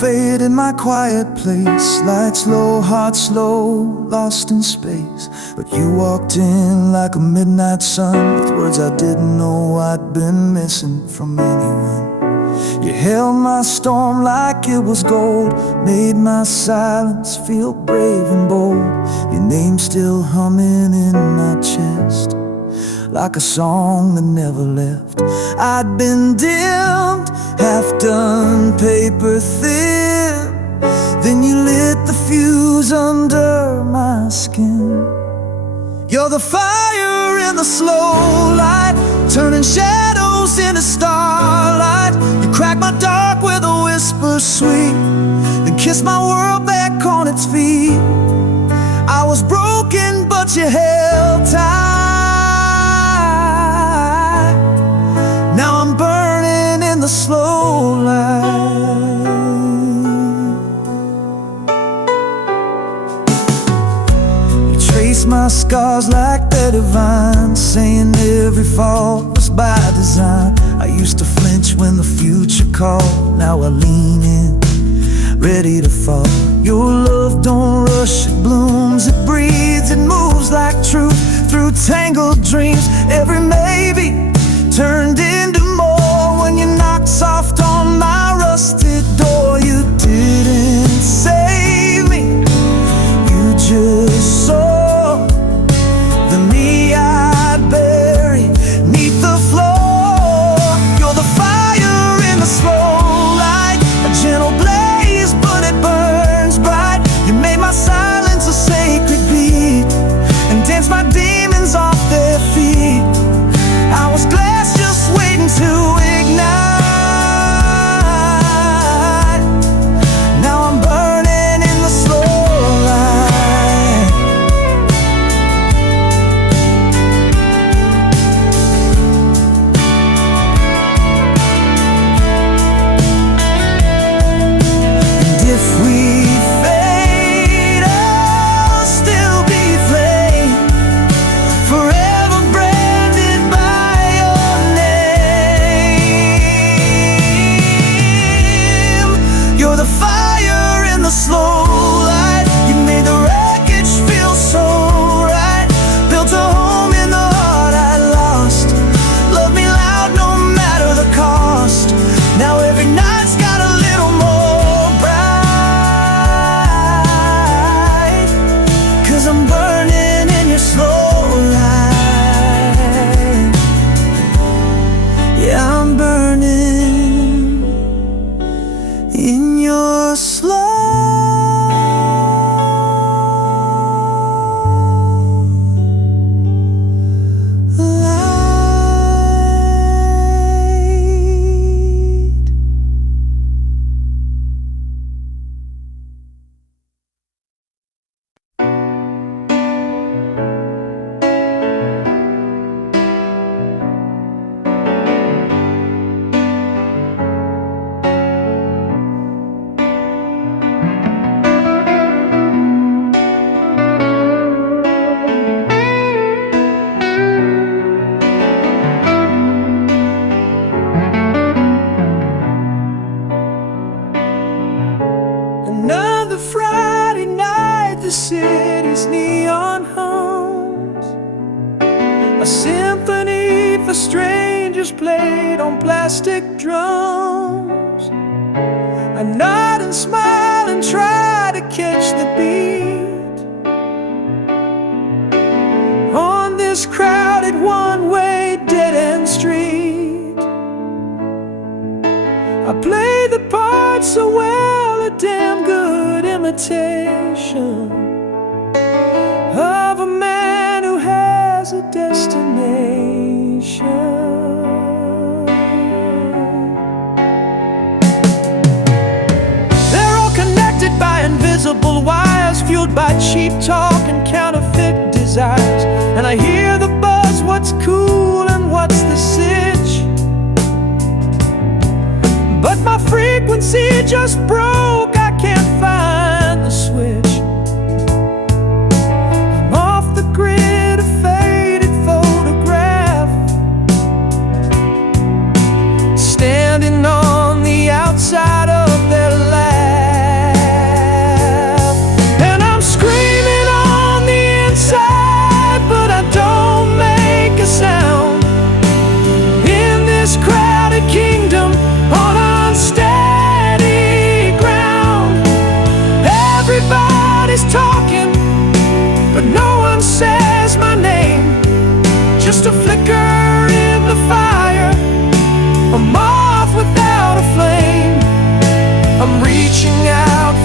Fade in my quiet place, lights low, heart slow, lost in space. But you walked in like a midnight sun, with words I didn't know I'd been missing from anyone. You held my storm like it was gold, made my silence feel brave and bold. Your name still humming in my chest, like a song that never left. I'd been dimmed, half done, paper thin. Then you lit the fuse under my skin. You're the fire in the slow light, turning shadows into starlight. You crack my dark with a whisper sweet, then kiss my world back on its feet. I was broken, but you held tight. Now I'm burning in the slow light. You trace my scars like they're divine, saying every fault was by design. I used to flinch when the future called, now I lean in, ready to fall. Your love don't rush, it blooms, it breathes, it moves like truth through tangled dreams. Every maybe turned into more when you knocked soft on my rusted door. You didn't save me, you just saw the me I'd bury neath the floor. You're the fire in the slow light, a gentle blaze, but it burns bright. You made my silence a sacred beat and danced my demons off their feet. I was glass just waiting to ignite. Now I'm burning in the slow light. And if we fade, I'll still be flame, forever branded by your name. You're the fire in the slow light, you made the wreckage feel so right. Built a home in the heart I lost, love me loud no matter the cost. Now every night's got a little more bright, 'cause I'm burning in your slow light. Yeah, I'm burning in your slow light. Another Friday night, the city's neon homes, a symphony for strangers played on plastic drums. I nod and smile and try to catch the beat on this crowded one-way dead-end street. I play the part so well, a damn good imitation of a man who has a destination. They're all connected by invisible wires, fueled by cheap talk and counterfeit desires. And I hear the buzz, what's cool and what's the sitch? But my frequency just broke, I can't find the switch. I'm off the grid, a faded photograph, standing on the outside of their laugh. And I'm screaming on the inside, but I don't make a sound in this crowded kingdom on unsteady ground.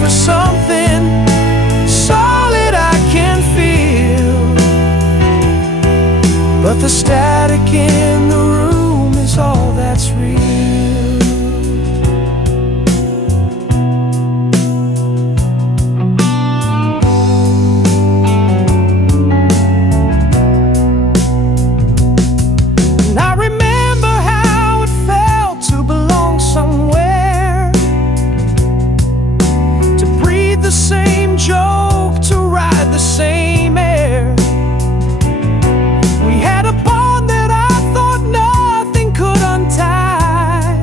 for something solid I can feel, but the static in the room is all that's real. And I remember how it felt to belong somewhere, to breathe the same joke, to ride the same air. We had a bond that I thought nothing could untie.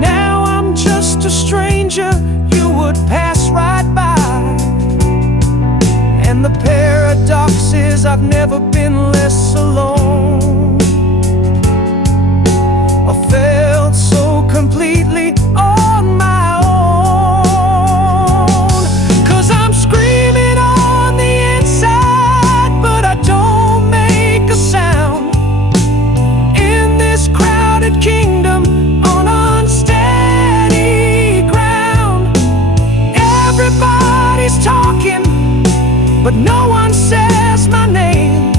Now I'm just a stranger you would pass right by. And the paradox is I've never been less alone. I felt so completely on my own. 'Cause I'm screaming on the inside, but I don't make a sound. In this crowded kingdom on unsteady ground, everybody's talking, but no one says my name.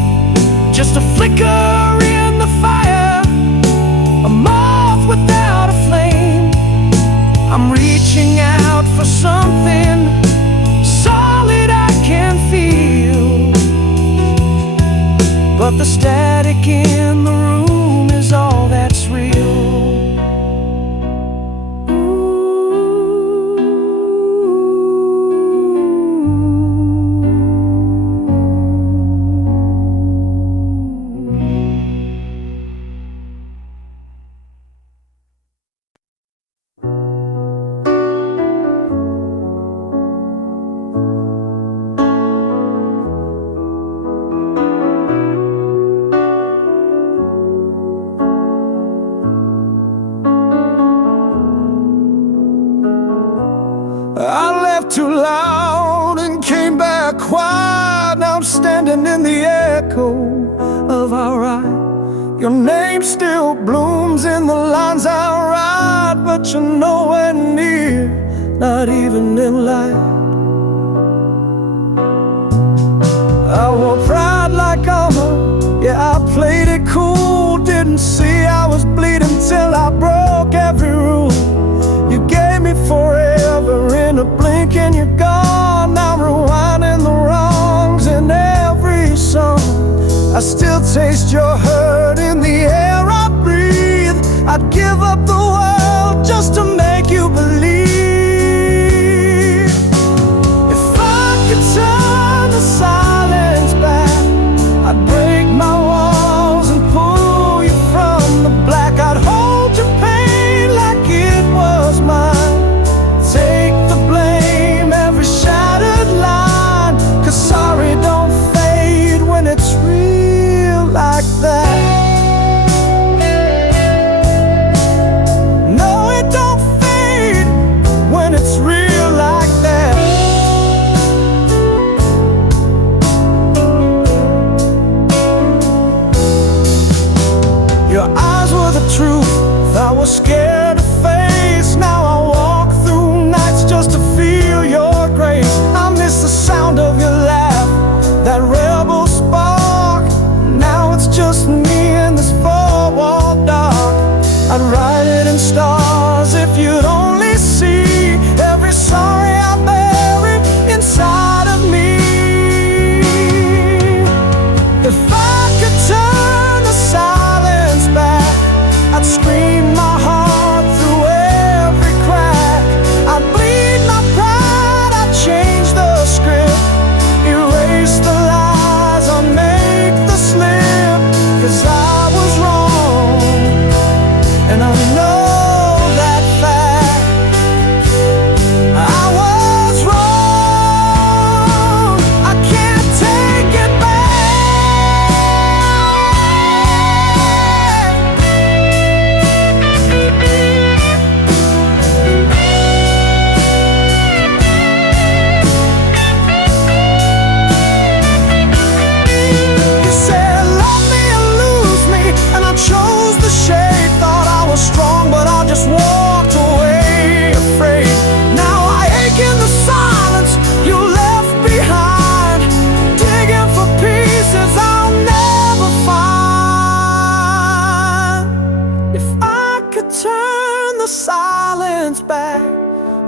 Just a flicker in the fire, a moth without a flame. I'm reaching out for something solid I can feel, but the static in the room is all that's real. I left too loud and came back quiet. Now I'm standing in the echo of our ride. Your name still blooms in the lines I write, but you're nowhere near, not even in light. I wore pride like armor, yeah, I played it cool. Didn't see I was bleeding till I broke every rule. You gave me forever in a blink and you're gone. Now I'm rewinding the wrongs in every song. I still taste your hurt in the air I breathe. I'd give up the world just to make you believe. If I could turn the silence back, I'd break my walls and pull you from the black. I'd hold your pain like it was mine. Take the blame, every shattered line, 'cause sorry don't fade when it's real like that. No, it don't fade when it's real like that. Your eyes were the truth I was scared to face. Now I walk through nights just to feel your grace. I miss the sound of your laugh, that rebel spark. Now it's just me in this four-wall dark. I'd write it in stars if you'd only see every sorry I buried inside of me. If I could turn the silence back, I'd scream my heart through every crack. I'd bleed my pride, I'd change the script, erase the lies, unmake the slip. 'Cause I was wrong, and I know that fact.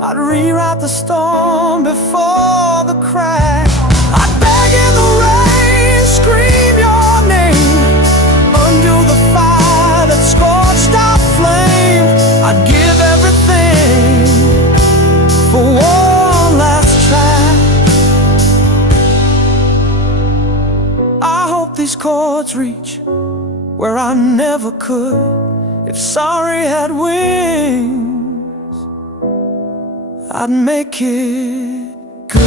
I'd rewrite the storm before the crack. I'd beg in the rain, scream your name, undo the fire that scorched our flame. I'd give everything for one last try. I hope these chords reach where I never could. If sorry had wings, I'd make it good.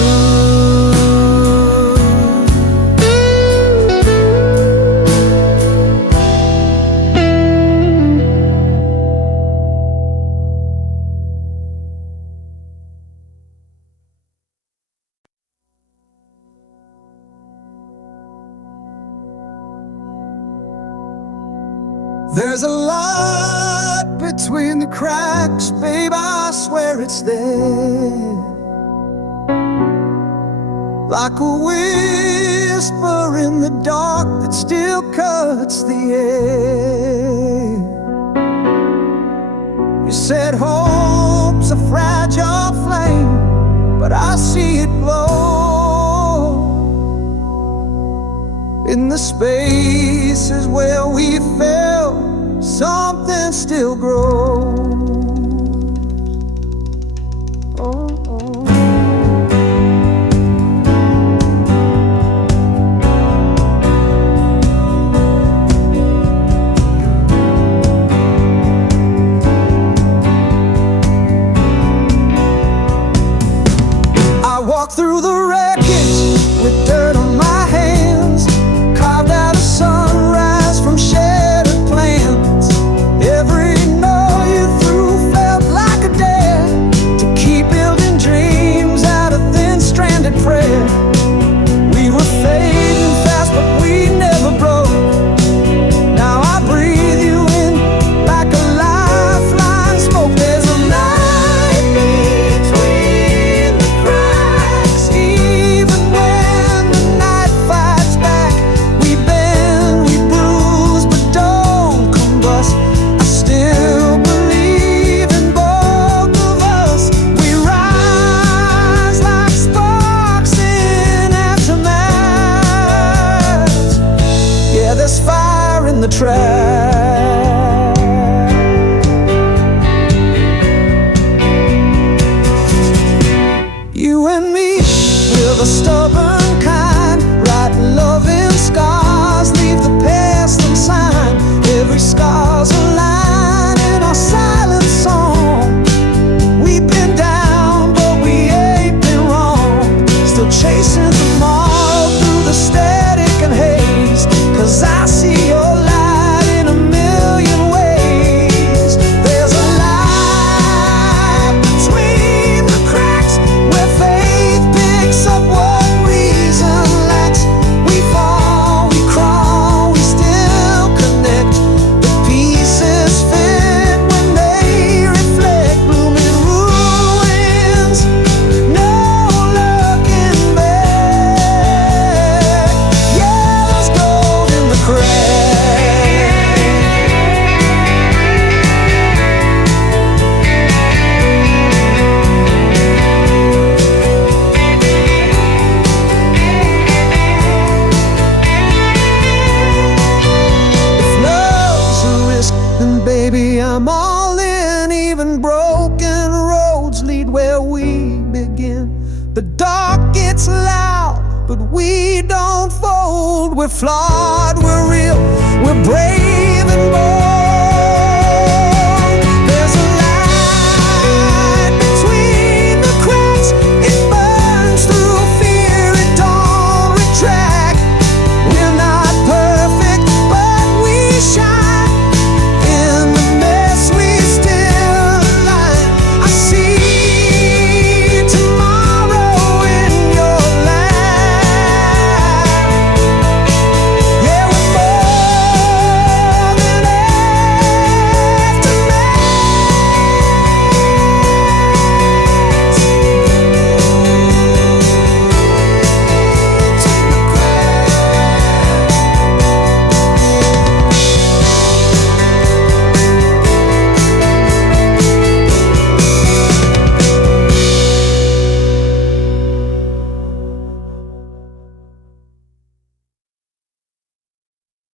There's a lot between the cracks, babe, I swear it's there. Like a whisper in the dark that still cuts the air. You said hope's a fragile flame, but I see it glow. In the spaces where we fell, something still grows. I walk through the wreckage with dirt on my hands, carved out a sunrise from shattered plans. Every note you threw felt like a dare to keep building dreams out of thin stranded prayer. We were fading fast, but we never broke. Now I breathe you in like a lifeline spoke. There's a light between the cracks, even when the night fights back. We bend, we bruise, but don't combust. I still believe in both of us. We rise like sparks in aftermath. Yeah, there's fire in the track. You and me, we're the stubborn kind, writing love in scars, leave the past unsigned. Every scar's a line in our silent song. We've been down, but we ain't been wrong. Still chasing tomorrow through the static and haze, 'cause I see your light in a million ways. There's a light between the cracks, where faith picks up what reason lacks. We fall, we crawl, we still connect. The pieces fit when they reflect. Blooming ruins, no looking back. Yeah, there's gold in the crack. If love's a risk, then baby I'm all in. Even broken roads lead where we begin. The dark gets loud, but we don't fold. We're flawed, we're real, we're brave and bold.